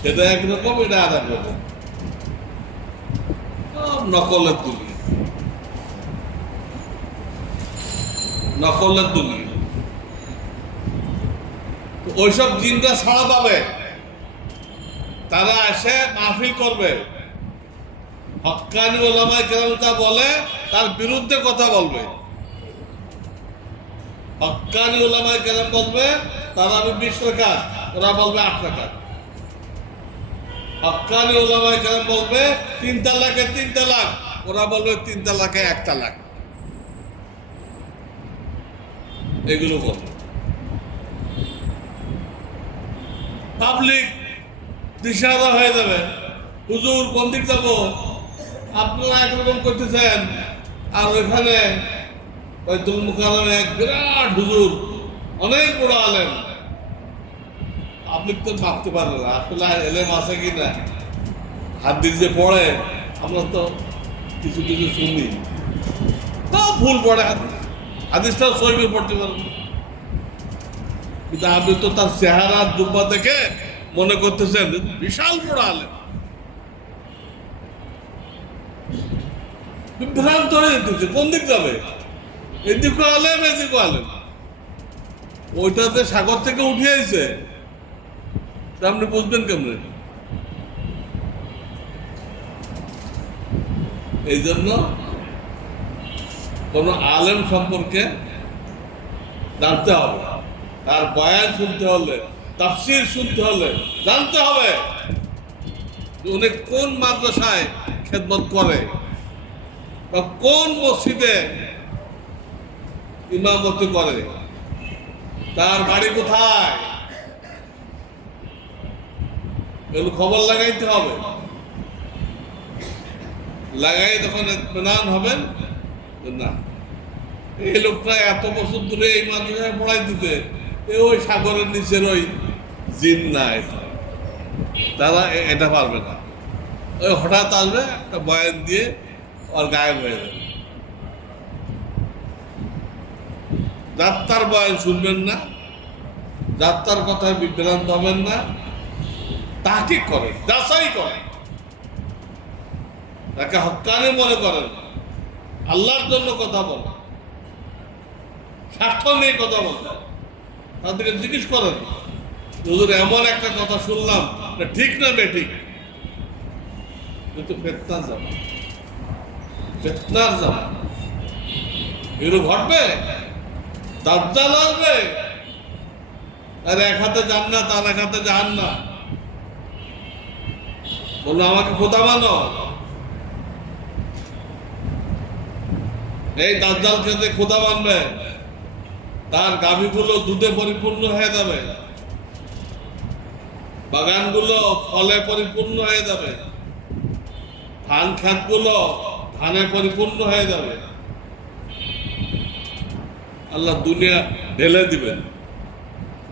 সেটা একরকম, এটা আর একরকম। নকলের দুনিয়া, নকলের দুনিয়া। ওইসব জিনটা ছাড়া পাবে, তারা এসে মাহফিল করবে, হক্কানি ওলামায়ে কেরাম যা বলে তার বিরুদ্ধে কথা বলবে। হক্কানি ওলামায়ে কেরাম বলবে তারা আমি 20 রাকাত, ওরা বলবে 8 রাকাত। হক্কানি ওলামায়ে কেরাম বলবে 3 তালাকে 3 তালাক, ওরা বলবে 3 তালাকে 1 তালাক। এগুলো বলবে। পাবলিক দিশাহারা হয়ে যাবে, হুজুর কোন দিক যাবো, আপনারা একরকম করতেছেন, আর ওইখানে বাইতুল মুকাররমে এক বিরাট হুজুর, অনেক বড় আলেম, আপনি তো ভাবতে পারেন না আসলে এলেম আছে কি না। হাদিস যে পড়ে, আমরা তো কিছু কিছু শুনি, তা ভুল পড়ে, হাদিসটাও সহিহ পড়তে পারবেন, কিন্তু আপনি তো তার চেহারা দুব্বা দেখে মনে করতেছেন বিশাল বড় আলেম। বিভ্রান্ত হয়ে যেতেছে, কোন দিক যাবে, এদিকে আলেম এদিকে আলেম। ওইটাতে সাগর থেকে উঠে আইছে, আপনি বুঝবেন কেমনে? এই জন্য কোন আলেম সম্পর্কে জানতে হবে, তার বয়ান শুনতে হলে, তাফসীর শুনতে হলে জানতে হবে উনি কোন মাদ্রাসায় খেদমত করে বা কোন মসজিদে ইমামতি করে, তার বাড়ি কোথায়, এগুলো খবর লাগাইতে হবে। লাগাই তখন ইতমিনান হবেন না এই লোকটা এত বছর ধরে এই মাদ্রাসায় পড়াই দিতে, ওই সাগরের নিচের ওই জিন নাই, তারা এটা পারবে না। ওই হঠাৎ আসবে একটা বয়ান দিয়ে আর গায়েব হয়ে যাবে। যাত্রার বয়ান শুনবেন না, যাত্রার কথায় বিভ্রান্ত হবেন না, তাহকিক করেন, যাচাই করেন, তাকে হক্কানি মনে করেন, আল্লাহর জন্য কথা বলেন, স্বার্থ নিয়ে কথা বলেন, তাদেরকে জিজ্ঞেস করেন হুজুর এমন একটা কথা শুনলাম, ঠিক না বেঠিক, কিন্তু ফিতনার জামানা, ফিতনার জামানা এগুলো ঘটবে, দাজ্জাল আসবে, আর এক হাতে জান্নাত আর এক হাতে জাহান্নাম। বললো আমাকে খোদা মানো, এই দাজ্জালকে যে খোদা মানবে তার গাভীগুলো দুধে পরিপূর্ণ হয়ে যাবে, বাগানগুলো ফলে পরিপূর্ণ হয়ে যাবে, ধান ক্ষেতগুলো ধানে পরিপূর্ণ হয়ে যাবে। আল্লাহ দুনিয়া ঢেলে দিবেন।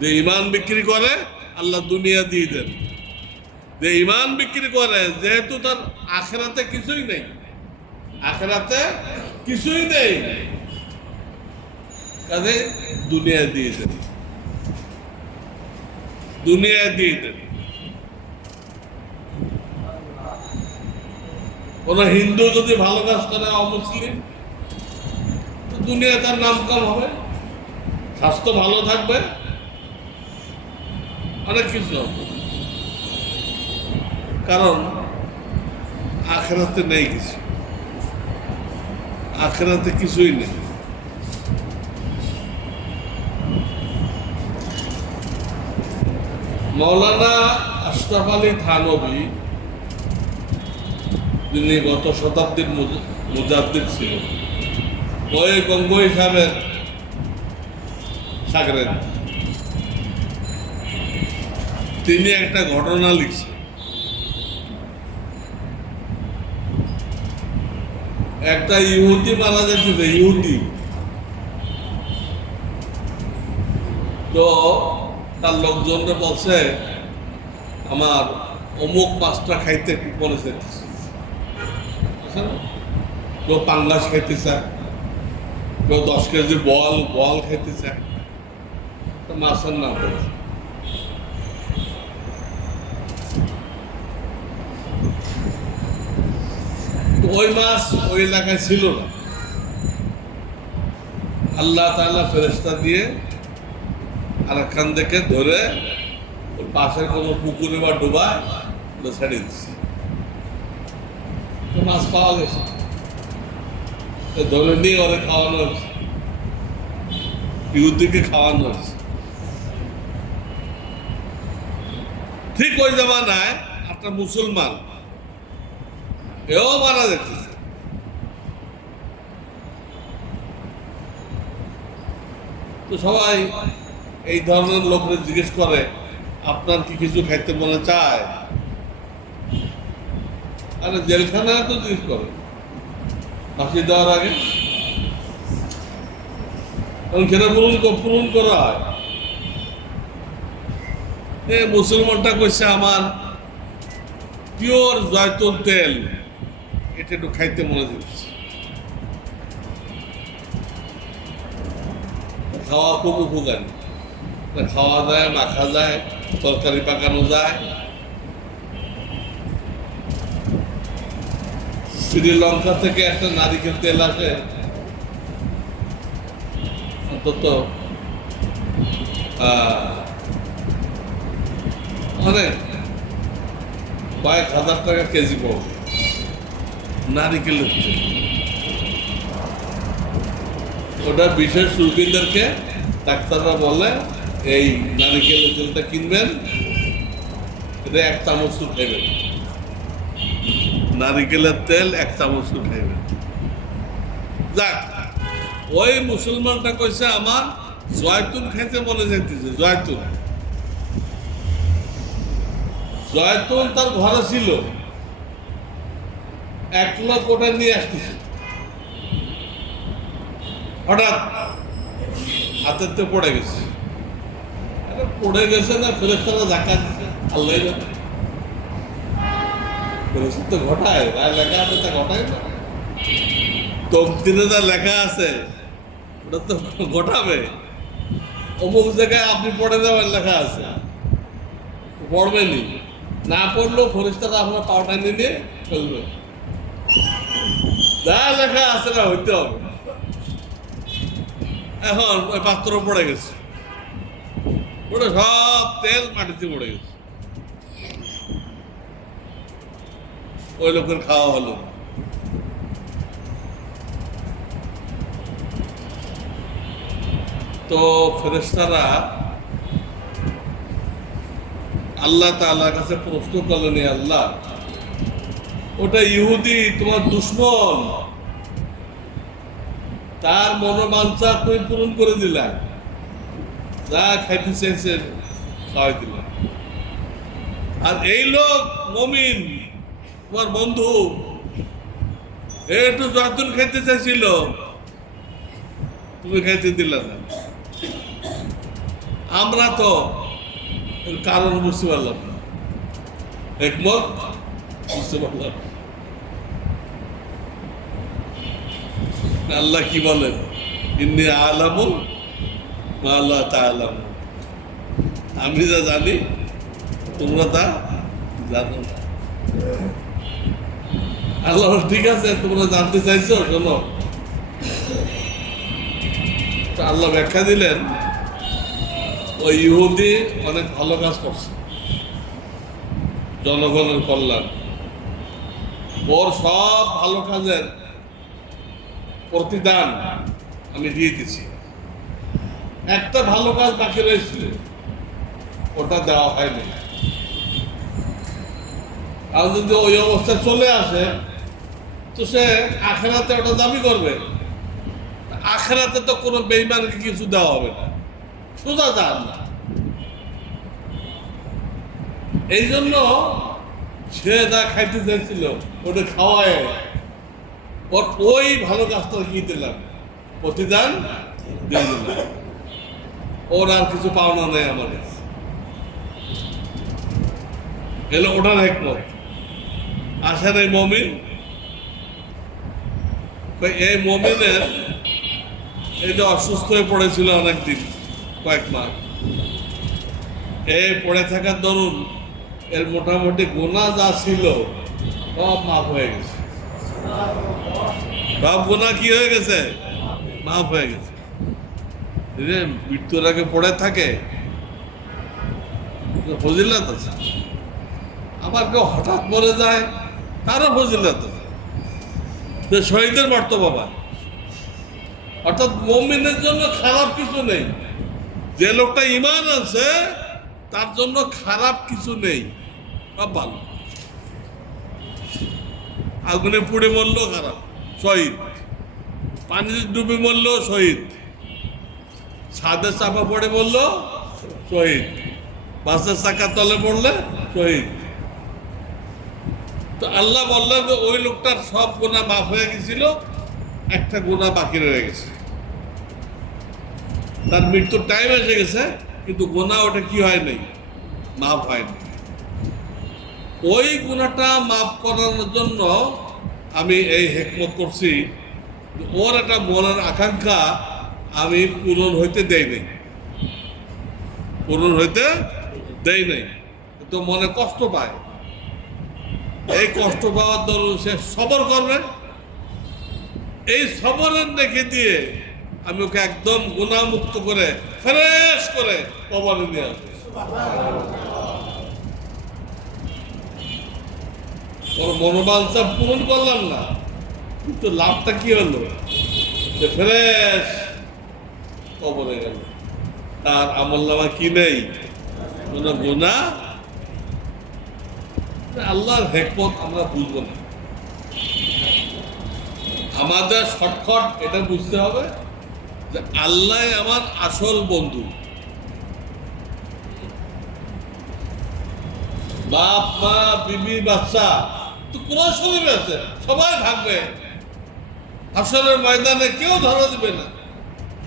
যে ইমান বিক্রি করে আল্লাহ দুনিয়া দিয়ে দেন। যে ইমান বিক্রি করে, যেহেতু তার আখেরাতে কিছুই নেই, আখেরাতে কিছুই নেই, কাজে দুনিয়া দিয়ে দেন, দুনিয়া দিয়ে দেন। কোন হিন্দু যদি ভালো কাজ করে অমুসলিম, দুনিয়া তার নাম কাম হবে, স্বাস্থ্য ভালো থাকবে, অনেক কিছু হবে। কারণ আখেরাতে নেই কিছু, আখেরাতে কিছুই নেই। মৌলানা আশরাফ আলী থানভী, যিনি গত শতাব্দীর মুজাদ্দিদ ছিলেন, ওই গঙ্গোই সাহেবের সাগরেদ, তিনি একটা ঘটনা লিখছেন। একটা ইহুদি মারা যাচ্ছে, ইহুদি, তো তার লোকজনরা বলছে আমার অমুক মাছটা খাইতে একটু মনে চাইতেছে, কেউ পাঙ্গাস খাইতে চায়, কেউ 10 কেজি বল খাইতে চায়, তো মাছের নাম বলছে। ওই মাছ ওই এলাকায় ছিল না, আল্লাহ তাআলা ফেরেশতা দিয়ে আরেকখান থেকে ধরে ওর পাশের কোনো পুকুরে বা ডোবায় ছেড়ে দিচ্ছে, মাছ পাওয়া গেছে, ধরে নিয়ে ওরে খাওয়ানো হচ্ছে, ইহুদিকে খাওয়ানো হচ্ছে। ঠিক ওই জামানায় একটা মুসলমান এও মারা যাচ্ছে। তো সবাই এই ধরনের লোকদের জিজ্ঞেস করে, আপনার কি কিছু খাইতে মনে চায়? আরে জেলখানায় তো জিজ্ঞেস করে ফাঁসি দেওয়ার আগে, এবং সেটা পূরণ করা হয়। এই মুসলমানটা কইছে আমার পিওর জয়তুন তেল, এটা একটু খাইতে মনে দিচ্ছে। খাওয়া খুব উপকারী, খাওয়া যায়, মাখা যায়, তরকারি পাকানো যায়। শ্রীলঙ্কা থেকে একটা নারিকেল তেল আসে, অন্তত অনেক কয়েক হাজার টাকা কেজি পাবে নারিকেলের তেল। ওটা বিশেষ রোগীদেরকে ডাক্তাররা বলে এই নারিকেলের তেলটা কিনবেন, এটা 1 চামচ খাইবেন, নারিকেলের তেল 1 চামচ খাইবেন। যাক, ওই মুসলমানটা কইছে আমার জয়তুন খাইতে মনে যাইতেছে। জয়তুন তার ঘরে ছিল, 1 লোক ওটা নিয়ে আসতেছে, হঠাৎ হাতের পড়ে গেছে। পড়ে গেছে না ফেরেশতারা ধাক্কা দিচ্ছে, আল্লাহ জানে। ফেরেশতা তো ঘটায়, লেখা আছে তা ঘটায় না, তকদিরে যা লেখা আছে ওটা তো ঘটাবে। অমুক জায়গায় আপনি পড়ে যাবেন লেখা আছে, পড়বেনি, না পড়লেও ফেরেশতারা আপনার পাওয়াটা নিয়ে ফেলবে। যা লেখা আছে না হইতে হবে। এখন ওই পাত্র পড়ে গেছে, ওটা সব তেল মাটিতে পড়ে গেছে, ওই লোকের খাওয়া হলো না। তো ফেরেশতারা আল্লাহ তাআলার কাছে প্রশ্ন করলেন, আল্লাহ ওটা ইহুদি তোমার দুশমন, তার মনোবাঞ্ছা তুমি পূরণ করে দিলা, যা খাইতে চাইছে খাওয়াই দিলা। আর এই লোক মুমিন তোমার বন্ধু, একটু জর্দুন খাইতে চাইছিল, তুমি খাইতে দিলা না। আমরা তো এর কারণ বুঝতে পারলাম না, একমত বুঝতে পারলাম। আল্লাহ কি বলেন, ইন্নী আ'লামু মা লা তা'লামুন, আমি যা জানি তোমরা তা জানো না। আল্লাহ ঠিক আছে, তোমরা জানতে চাইছো, শোনো। আল্লাহ ব্যাখ্যা দিলেন, ওই ইহুদি অনেক ভালো কাজ করছে, জনগণের কল্যাণ, ওর সব ভালো কাজের প্রতিদান আমি দিয়ে দিছি। একটা ভালো কাজ বাকি রয়েছিল, ওটা দেওয়া হয়নি। আর যদি ওই অবস্থা চলে আসে, তো সে আখেরাতে ওটা দাবি করবে। আখেরাতে তো কোনো বেঈমানকে কিছু দেওয়া হবে না, সোজা যান না। এই জন্য সে যা খাইতে চাইছিল ওটা খাওয়ায়, ওর ওই ভালো কাজটা কি দিলাম, প্রতিদান দিয়ে দিলাম। ওর আর কিছু পাওনা নেই আমার কাছে। এলো ওটার একমত। আসেন এই মমিন, এই মমিনের এই যে অসুস্থ হয়ে পড়েছিল অনেকদিন, কয়েক মাস, এই পড়ে থাকার দরুন এর মোটামুটি গুনাহ যা ছিল সব মাফ হয়ে গেছে। সব গুনাহ কি হয়ে গেছে? মাফ হয়ে গেছে। মৃত্যুর আগে পড়ে থাকে, ফজিলত আছে। আবার কেউ হঠাৎ মরে যায়, তারও ফজিলত আছে, শহীদের মর্তবা পায়। অর্থাৎ মুমিনের জন্য খারাপ কিছু নেই। যে লোকটা ঈমান আছে তার জন্য খারাপ কিছু নেই, সব ভালো। আগুনে পুড়ে মরলেও খারাপ, শহীদ। পানিতে ডুবে মরলেও শহীদ। ছাদে চাপা পড়ে মরলেও শহীদ। বাসের চাকার তলে পড়লে শহীদ। তো আল্লাহ বললেন যে ওই লোকটার সব গুনাহ মাফ হয়ে গেছিল, একটা গুনাহ বাকি রয়ে গেছে। তার মৃত্যুর টাইম এসে গেছে, কিন্তু গুনাহ ওটা কি হয় নাই, মাফ হয়নি। ওই গুনাহটা মাফ করানোর জন্য আমি এই হিকমত করছি, ওর একটা মনের আকাঙ্ক্ষা আমি পূরণ হইতে দেই নাই, পূরণ হইতে দেই নাই। তো মনে কষ্ট পায়, এই কষ্ট পাওয়ার দরুন সে সবর করবে। এই সবরের দেখে দিয়ে আমি ওকে একদম গুনাহমুক্ত করে ফ্রেশ করে কবরে নিয়ে আসবো। ওর মনোবাঞ্ছা পূরণ করলাম না, কিন্তু লাভটা কি হলো, যে ফ্রেশ কবরে গেল। তার আমলনামা কি নেই, কোনো গুনাহ। আল্লাহর হিকমত আমরা বুঝবো না। আমাদের শর্টকাট এটা বুঝতে হবে যে আল্লাহ আমার আসল বন্ধু। বাপ মা বিবি বাচ্চা তো কোরআন শরীফে আছে, সবাই ভাগবে। হাসরের ময়দানে কেউ ধরা দিবে না,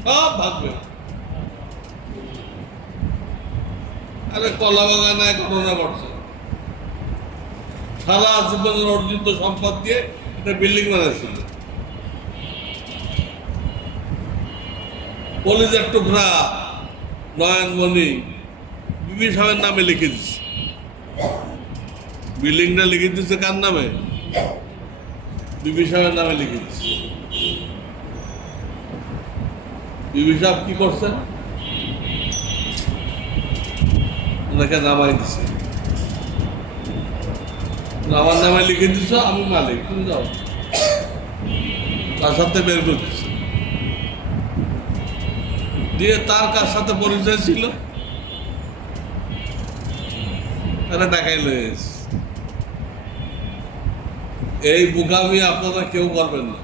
সব ভাগবে। আরে কলা বাগানে ঘটনা ঘটছে, সারা জীবনের অর্জিত সম্পদ দিয়ে একটা বিল্ডিং বানাইছিল। কলিজার টুকরা নয়নমণি বিবি সাহেবের নামে লিখে দিচ্ছে। বিল্ডিংটা লিখে দিচ্ছে কার নামে? বিবি সাহেবের নামে লিখে দিচ্ছে। বিবি সাহেব কি করছেন? ওনাকে নামাই দিছে, আমার নামে লিখে দিছ, আমি মালিক, তুমি যাও। তার সাথে বের করে দিচ্ছে, দিয়ে তার কার সাথে পরিচয় ছিল তারা ডাকাই লয়ে এসেছে। এই বোকামি আপনারা কেউ করবেন না।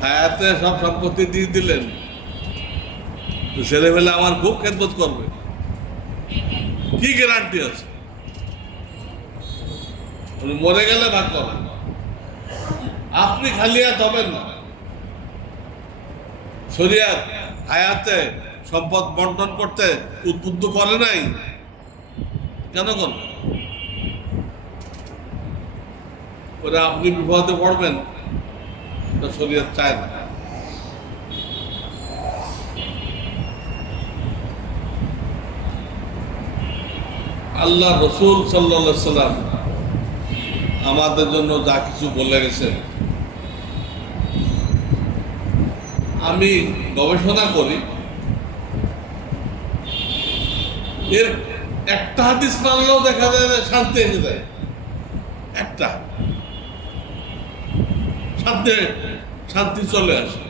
হায়াতে সব সম্পত্তি দিয়ে দিলেন, ছেলেবেলা আমার খুব খেদমত করবে, কি গ্যারান্টি আছে? উনি মরে গেলে ভাগ করবেন, আপনি খালি হাত হবেন না। শরিয়াত হায়াতে সম্পদ বন্টন করতে উদ্বুদ্ধ করে নাই, কেন করবে? ওরা আপনি বিপদে পড়বেন, শরিয়ত চায় না। আল্লাহ রসুল সাল্লাল্লাহু আলাইহি সাল্লাম আমাদের জন্য যা কিছু বলে গেছেন, আমি গবেষণা করি, এর একটা হাদিস মানলেও দেখা যায় যে শান্তি এনে দেয়। একটা শান্তি চলে আসে।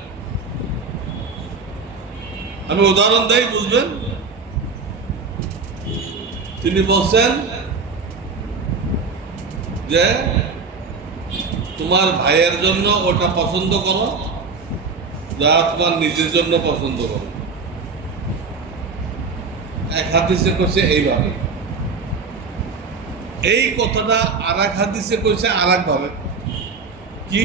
আমি উদাহরণ দেই, বুঝবেন। তিনি বলছেন যে তোমার ভাইয়ের জন্য ওটা পছন্দ করো যা তোমার নিজের জন্য পছন্দ করো। এক হাদিসে কইছে এইভাবে, এই কথাটা আর এক হাদিসে কইছে আর এক ভাবে। কি?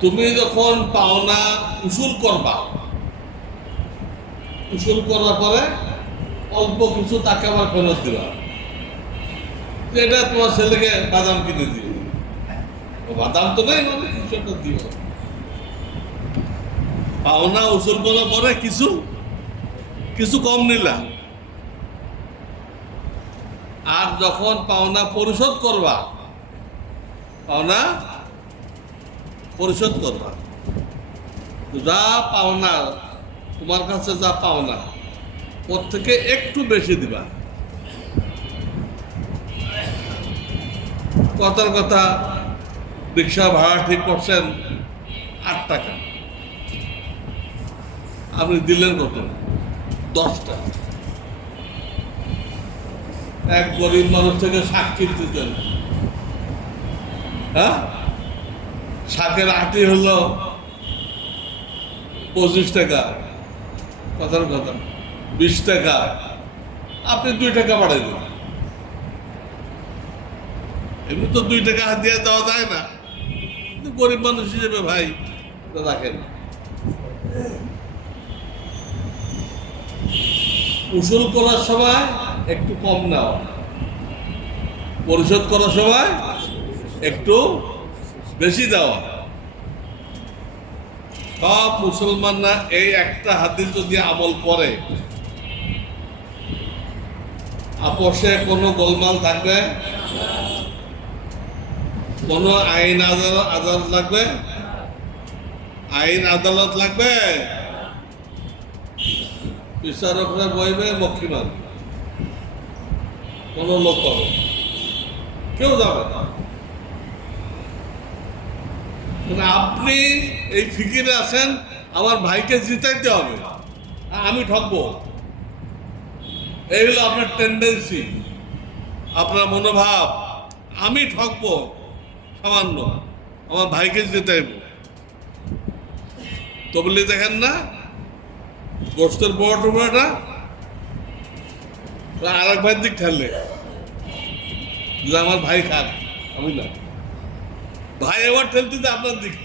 তুমি যখন পাওনা উসুল করবা, উসুল করার পরে অল্প কিছু তাকে আবার ফেরত দিবা, এটা তোমার ছেলেকে বাদাম কিনে দিও। বাদাম তো নেই, মানে কিছু একটা দিও। পাওনা উসুল করার পরে কিছু কিছু কম নিলা, আর যখন পাওনা পরিশোধ করবা, পাওনা পরিশোধ করবা, যা পাওনা তোমার কাছে যা পাওনা ওর থেকে একটু বেশি দিবা। কথার কথা, রিক্সা ভাড়া ঠিক করছেন 8 টাকা, আপনি দিলেন কত? 10 টাকা। এক গরিব মানুষ থেকে শাক কিনতে দেন, হ্যাঁ, শাকের আটি হলো 25 টাকা, কথার কথা 20 টাকা, আপনি 2 টাকা বাড়াই দেন। এমনি তো 2 টাকা হাত দিয়ে দেওয়া যায় না, কিন্তু গরিব মানুষ হিসেবে ভাই রাখেন। উসুল করার সময় একটু কম নাও, পরিশোধ করার সময় একটু বেশি দেওয়া। সব মুসলমানরা এই একটা হাদিস যদি আমল করে, আপোষে কোনো গোলমাল থাকবে, কোনো আইন আদালত লাগবে, আইন আদালত লাগবে, বিচারকরা বইবে মক্ষিমান, কোন লোক পাবে, কেউ যাবে না। আপনি এই ফিকিরে আছেন আমার ভাইকে জিতাইতে হবে, আমি ঠকবো, এই হলো আপনার টেন্ডেন্সি, আপনার মনোভাব। আমি ঠকবো সামান্য, আমার ভাইকে জিতাইব। তো বলি দেখেন না গোষ্ঠের বড় টুকরাটা আর এক ভাইয়ের দিক ঠেললে যে আমার ভাই খাক, আমি না, ভাই এবার ঠেলতে যে আপনার দিক।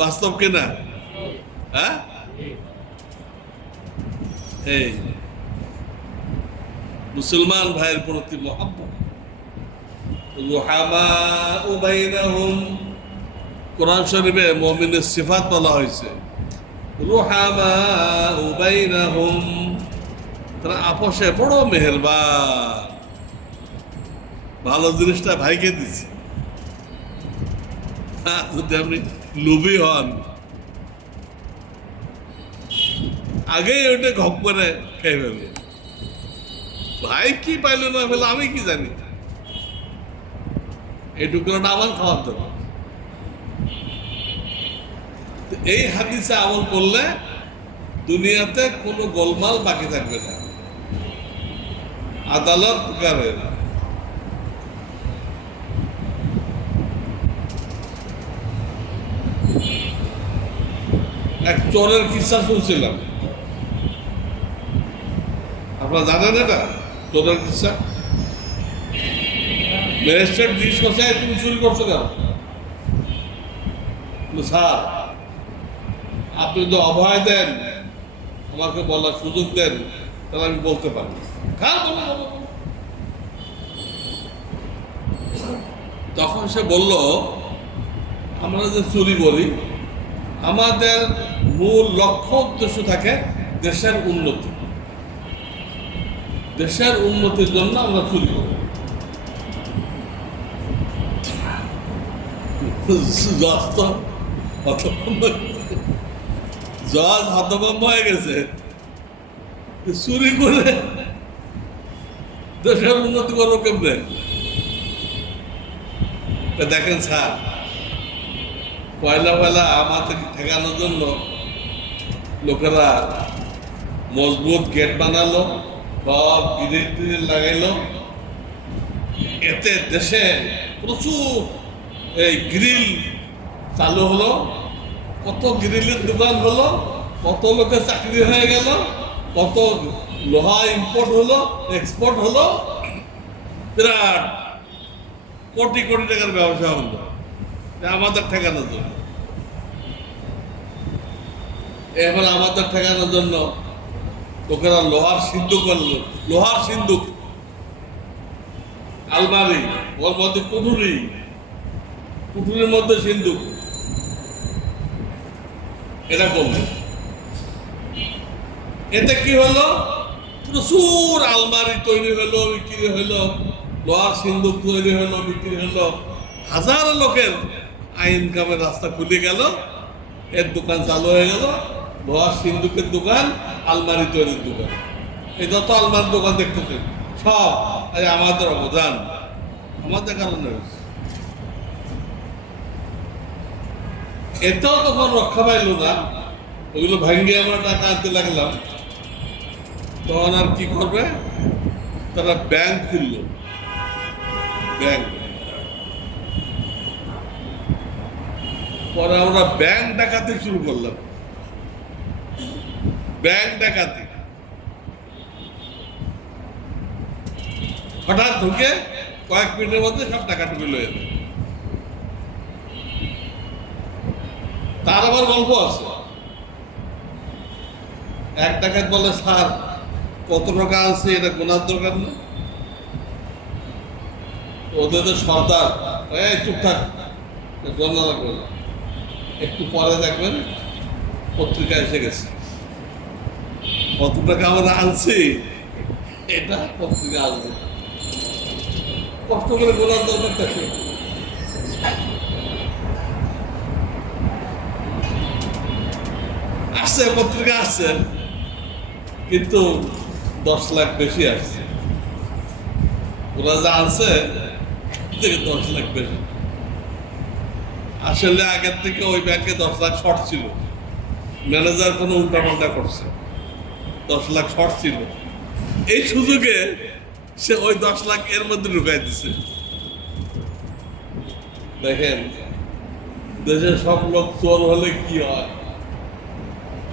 বাস্তব কিনা? হ্যাঁ, এই মুসলমান ভাইয়ের প্রতি মহব্বত। রুহামাউ বাইনাহুম, কোরআন শরীফে মুমিনের সিফাত বলা হয়েছে, রুহামাউ বাইনাহুম, তারা আপোষে বড় মেহেরবান। ভালো জিনিসটা ভাইকে দিচ্ছে, যদি আপনি লোভী হন, আগেই ওইটা ঘপ করে খেয়ে ফেলবে। ভাই কি পাইলো না ফেলে আমি কি জানি, এই টুকরোটা আমার খাওয়ার দরকার। এই হাদিসে আমল করলে দুনিয়াতে কোনো গোলমাল বাকি থাকবে না, আদালত করে না। এক চোরের কিস্সা শুনছিলাম, আপনারা জানেন এটা চোরের কিস্সা? ম্যাজিস্ট্রেট জিজ্ঞেস করছে, তুমি চুরি করছো কেন? স্যার, আপনি যদি অভয় দেন, আমাকে বলার সুযোগ দেন, তাহলে আমি বলতে পারি। তখন সে বলল, আমরা যে চুরি করি, আমাদের মূল লক্ষ্য উদ্দেশ্য থাকে দেশের উন্নতি। দেশের উন্নতির জন্য আমরা চুরি করি। জজ হতভম্ব হয়ে গেছে, চুরি করে দেশের উন্নতি করবো কেমনে? দেখেন স্যার, পয়লা পয়লা আমাদের ঠেকানোর জন্য লোকেরা মজবুত গেট বানালো, সব গ্রিল ট্রিল লাগাইলো। এতে দেশে প্রচুর এই গ্রিল চালু হলো, কত গ্রিলের দোকান হলো, কত লোকের চাকরি হয়ে গেল, কত লোহা ইম্পোর্ট হলো, এক্সপোর্ট হলো, বিরাট কোটি কোটি টাকার ব্যবসা হলো আমাদের ঠেকানোর জন্য। এবার আমাদের ঠেকানোর জন্য লোকেরা লোহার সিন্ধুক করলো, লোহার সিন্ধুক, আলমারি, ওর মধ্যে কুঠুরি, কুঠুরির মধ্যে সিন্ধুক, এটা করলো। এতে কি হলো? প্রচুর আলমারি তৈরি হলো, বিক্রি হলো, লোহার সিন্ধুক তৈরি হলো, বিক্রি হলো, হাজার লোকের ইনকামের রাস্তা খুলে গেল, এর দোকান চালু হয়ে গেল, লোহার সিন্ধুকের দোকান, আলমারি তৈরির দোকান। এই যত আলমারির দোকান দেখতেছেন সব আমাদের অবদান, আমাদের কারণে হয়েছে। এটাও তখন রক্ষা পাইল না, ওগুলো ভাঙ্গে আমরা টাকা আনতে লাগলাম। তখন আর কি করবে? তারা ব্যাংক খুলল, ব্যাংক। পরে আমরা ব্যাংক ডাকাতি শুরু করলাম, ব্যাংক ডাকাতি। হঠাৎ ঢুকে কয়েক মিনিটের মধ্যে সব টাকা টুকে লয়ে যাবে। তার আবার গল্প আছে। এক ডাকাত বলে, স্যার কত টাকা আছে এটা গোনার দরকার না। ওদের তো সর্দার, চুপ থাক, গণনা লাগবে না। একটু পরে দেখবেন পত্রিকা এসে গেছে, কত টাকা আমরা আনছি এটা পত্রিকা আসবে। কষ্ট করে গোনার দরকার থাকে। আসছে, পত্রিকা আসছে, কিন্তু 10 লাখ বেশি আসছে। ওরা যা আনছে 10 লাখ বেশি। আসলে আগের থেকে ওই ব্যাংকে 10 লাখ শর্ট ছিল, ম্যানেজার কোনো উল্টাপাল্টা করছে, 10 লাখ শর্ট ছিল। এই সুযোগে সে ওই 10 লাখ এর মধ্যে ঢুকাই দিচ্ছে। দেখেন দেশের সব লোক চোর হলে কি হয়,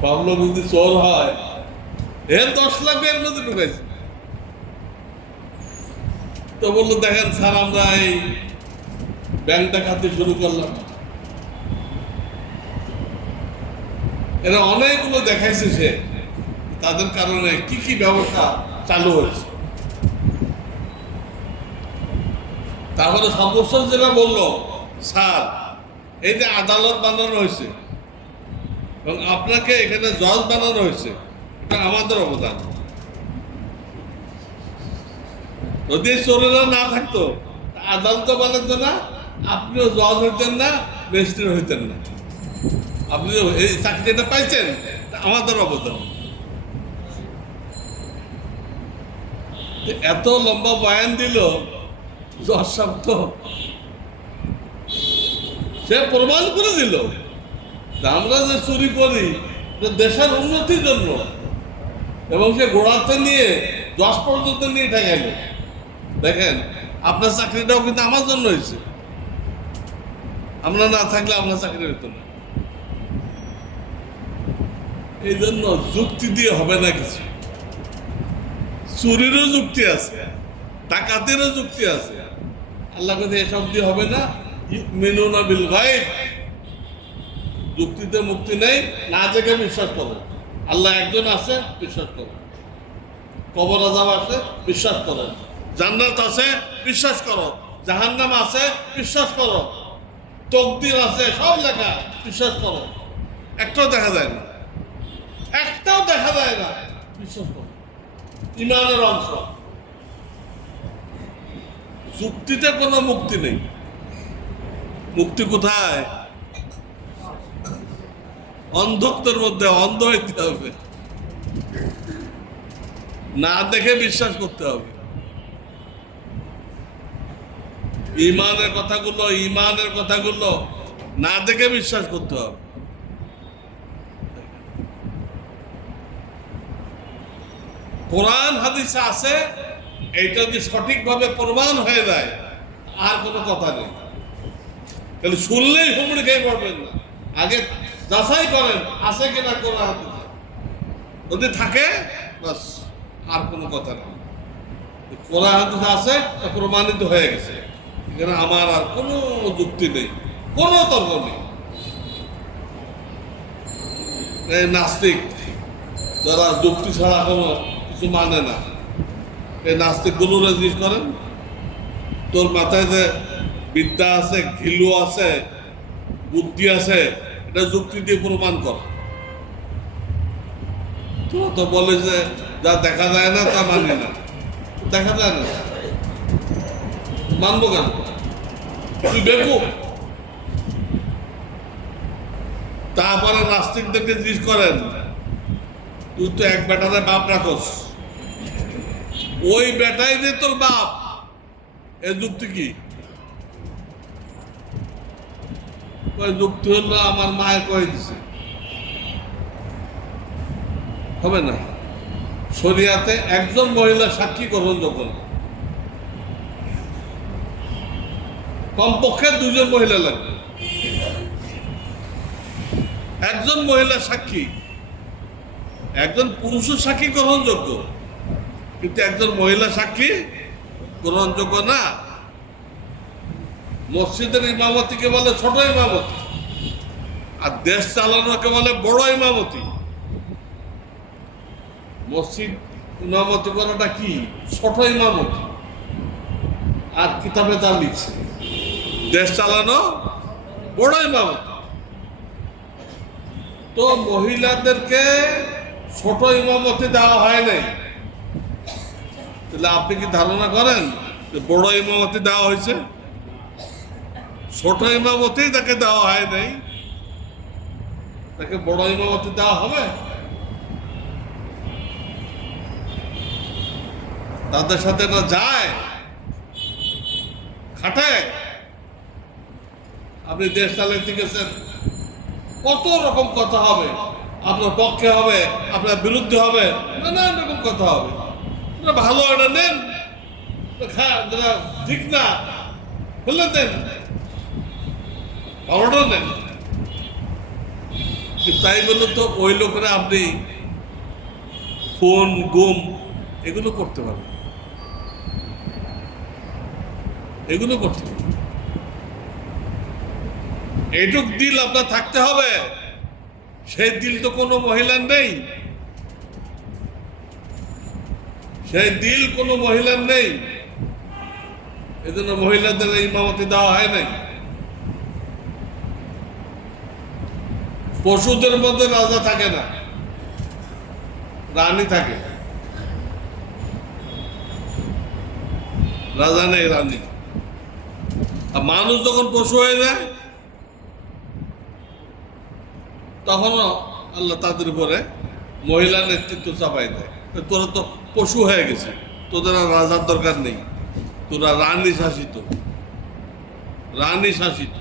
সব লোক যদি চোর হয়, এর 10 লাখ এর মধ্যে ঢুকাইছে। তো বললো, দেখেন স্যার আমরা এই ব্যাংক ডাকাতি শুরু করলাম। এরা অনেকগুলো দেখাইছে, সে তাদের কারণে কি কি ব্যবস্থা চালু হয়েছে। তারপরে সর্বশেষ যেটা বললো, স্যার এই যে আদালত বানানো হয়েছে এবং আপনাকে এখানে জজ বানানো হয়েছে, এটা আমাদের অবদান। যদি চোরেরা না থাকতো, আদালত বানাতো না, আপনিও জজ হইতেন না, ম্যাজিস্ট্রেট হইতেন না। আপনি এই চাকরিটা পাইছেন, আমাদের অবদান। এত লম্বা বয়ান দিল জজ সাহেব, তো সে প্রমাণ করে দিল যে আমরা যে চুরি করি দেশের উন্নতির জন্য, এবং সে গোড়াতে নিয়ে 10 পর্যন্ত নিয়ে ঠেকাইল। দেখেন, আপনার চাকরিটাও কিন্তু আমার জন্য হয়েছে। আমরা না থাকলে আপনার চাকরি হতো না। এই জন্য যুক্তি দিয়ে হবে না কিছু। চুরিরও যুক্তি আছে, ডাকাতেরও যুক্তি আছে। আল্লাহ কাছে এসব দিয়ে হবে না। ইউমিনুনা বিল গায়ব, যুক্তিতে মুক্তি নেই। না দেখে বিশ্বাস করো আল্লাহ একজন আছে, বিশ্বাস করো। কবর আযাব আছে, বিশ্বাস করো। জান্নাত আছে, বিশ্বাস করো। জাহান্নাম আছে, বিশ্বাস করো। তাকদীর আছে, সব লেখা, বিশ্বাস করো। একটাও দেখা যায় না, একটাও দেখা যায় না, বিশ্বাস করো। ইমানের অংশ। যুক্তিতে কোনো মুক্তি নেই। মুক্তি কোথায়? অন্ধত্বের মধ্যে অন্ধ হইতে হবে, না দেখে বিশ্বাস করতে হবে। ইমানের কথাগুলো না দেখে বিশ্বাস করতে হবে। কোরআন হাদিসে আছে, এইটা যদি সঠিকভাবে প্রমাণ হয়ে যায় আর কোনো কথা নেই। তাহলে শুনলেই হুমড়ি খেয়ে পড়বেন না, আগে যাচাই করেন আছে কিনা কোরআন হাদিসে। যদি থাকে বাস, আর কোনো কথা নেই। কোরআন হাদিসে আছে, তা প্রমাণিত হয়ে গেছে। এখানে আমার আর কোনো যুক্তি নেই, কোনো তর্ক নেই। এই নাস্তিক যারা যুক্তি ছাড়া কোনো কিছু মানে না, এই নাস্তিকগুলোরা জিজ্ঞেস করেন, তোর মাথায় যে বিদ্যা আছে, ঘিলু আছে, বুদ্ধি আছে, এটা যুক্তি দিয়ে প্রমাণ কর। তো বলে যে যা দেখা যায় না তা মানি না। দেখা যায় না, মানবো কেন? তুই বেকুব। তারপরে নাস্তিকদেরকে জিজ্ঞেস করেন, তুই তো এক বেটারে বাপ রাখস, ওই বেটাই যে তোর বাপ, এর যুক্তি কি? ওই যুক্তি হলো আমার মায়ের কয়ে দিছে। হবে না। শরিয়াতে একজন মহিলা সাক্ষী গ্রহণযোগ্য না, কমপক্ষে 2 জন মহিলা লাগবে। একজন মহিলা সাক্ষী, একজন পুরুষের সাক্ষী গ্রহণযোগ্য, কিন্তু একজন মহিলা সাক্ষী গ্রহণযোগ্য না। মসজিদের ইমামতিকে বলে ছোট ইমামতি, আর দেশ চালানোকে বলে বড় ইমামতি। মসজিদ ইমামতি করাটা কি? ছোট ইমামতি। আর কিতাবে তা লিখছে দেশ চালানো বড় ইমামতি। তো মহিলাদেরকে ছোট ইমামতি দেওয়া হয় নাই। তাহলে আপনি কি ধারণা করেন যে বড় ইমামতি দেওয়া হয়েছে? ছোট ইমামতি তাকে দেওয়া হয় নাই, তাকে বড় ইমামতি দেওয়া হবে? তাদের সাথে না যায়, খাটায়। আপনি দেশ চালাতে গেছেন, কত রকম কথা হবে, আপনার পক্ষে হবে, আপনার বিরুদ্ধে হবে, নানান রকম কথা হবে। ভালো এটা নেন, ঠিক না বললেন দেন, ভালোটাও নেন। তাই বললো তো ওই লোকেরা আপনি ফোন গুম এগুলো করতে পারবেন, এগুলো করতে পারবেন। এইটুক দিল আপনার থাকতে হবে। সেই দিল তো কোনো মহিলার নেই, সেই দিল কোনো মহিলার নেই। এজন্য মহিলাদের ইমামতি দেওয়া হয় নাই। পশুদের মধ্যে রাজা থাকে না, রানী থাকে। রাজা নেই, রানী। আর মানুষ যখন পশু হয়ে যায়, তখনও আল্লাহ তাদের উপরে মহিলা নেতৃত্ব চাপাই দেয়, তোরা তো পশু হয়ে গেছে, তোদের আর রাজার দরকার নেই, তোরা রানী শাসিত, রানী শাসিত।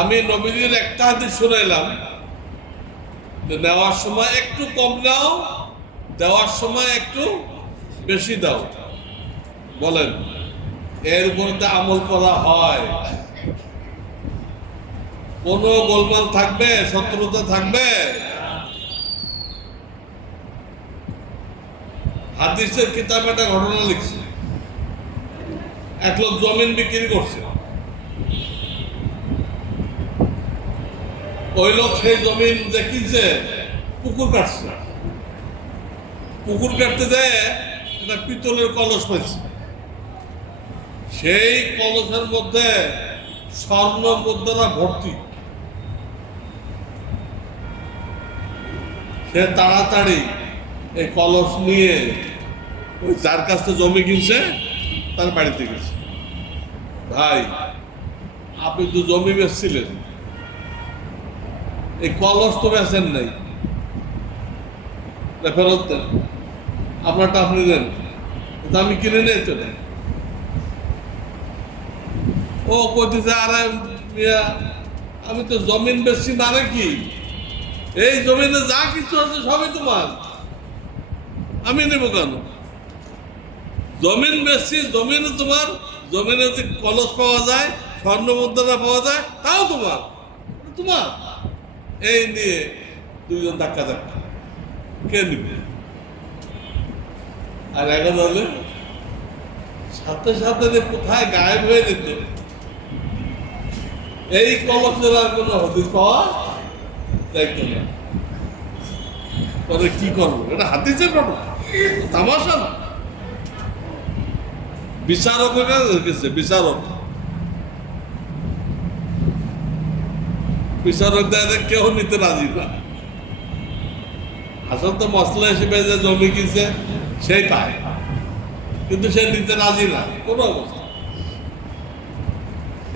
আমি নবীজির একটা হাদিস শুনাইলাম, নেওয়ার সময় একটু কম নাও, দেওয়ার সময় একটু বেশি দাও। বলেন এর উপরে আমল করা হয়? কোন গোলমাল থাকবে, শত্রুতা থাকবে? হাদিসের কিতাবে একটা ঘটনা লিখছে, এক লোক জমিন বিক্রি করছে, ওই লোক সেই জমিন যে কিনছে পুকুর কাটছে, পুকুর কাটতে দেয় একটা পিতলের কলস পাইছে, সেই কলসের মধ্যে স্বর্ণ মুদ্রা ভর্তি। সে তাড়াতাড়ি এই কলস নিয়ে ওই যার কাছ থেকে জমি কিনছে তার বাড়িতে গেছে। ভাই আপনি তো জমি বেচছিলেন, এই কলস তো বেচেন নাই, ফেরত দেন, আপনারটা আপনি দেন, আমি কিনে নেই তো নেই। ও কইতেছে আরে মিয়া আমি তো জমিন বেচছি, মানে কি এই জমিনে যা কিছু আছে সবই তোমার, আমি নেব কেন? জমিন বেচছি, জমিনে তোমার, জমিনে যদি কলস পাওয়া যায়, স্বর্ণ মুদ্রা পাওয়া যায়, তাও তোমার, তোমার। এই নিয়ে দুইজন ধাক্কা ধাক্কা, কে নিবে? আর এখন হলে সাথে সাথে কোথায় গায়েব হয়ে যেত, এই কলসের আর কোনো হদিস পাওয়া যাইতো না। পরে কি করবো? এটা হাদিসের ঘটনা, তামাশা না। বিচারকের কাছে বিচারক, বিচারক দেয় কেউ নিতে রাজি না। আসল তো মশলা হিসেবে যে জমি কিনছে সেই পায়, কিন্তু সে নিতে রাজি না কোনো অবস্থা।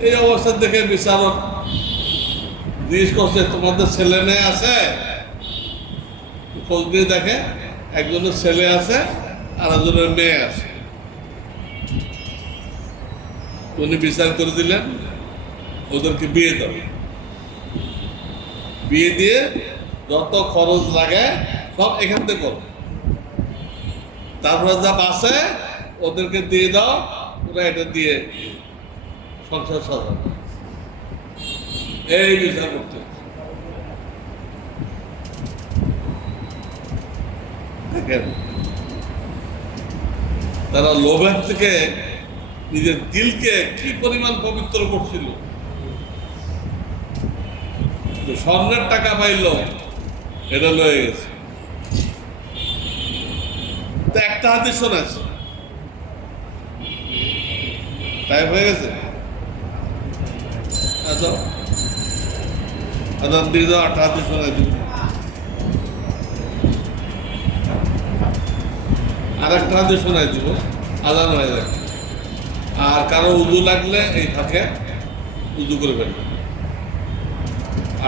এই অবস্থা দেখে বিচারক জিজ্ঞেস করছে তোমাদের ছেলে মেয়ে আছে? খোঁজ দিয়ে দেখে একজনের ছেলে আছে আর একজনের মেয়ে আছে। উনি বিচার করে দিলেন ওদেরকে বিয়ে দাও, বিয়ে দিয়ে যত খরচ লাগে সব এখান থেকে করো, তারপরে যা বাঁচে ওদেরকে দিয়ে দাও, ওরা এটা দিয়ে সংসার সাজাবে। এই বিচার করতে দেখেন, তারা লোভের থেকে নিজের দিলকে কি পরিমাণ পবিত্র করছিল। স্বর্ণের টাকা পাইল, এটা লয়ে গেছে। তো একটা হাদিস শোনাচ্ছে, টাইপ হয়ে গেছে। আচ্ছা আদান দিয়ে দাও, 8 হাদিস শোনাই দিব। আর একটা হাদিস শোনাই দিব, আদান হয়ে যাবে। আর কারো উজু লাগলে এই ফাঁকে উজু করে ফেলবে।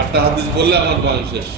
8টা হাদিস বললে আমার বয়স শেষ।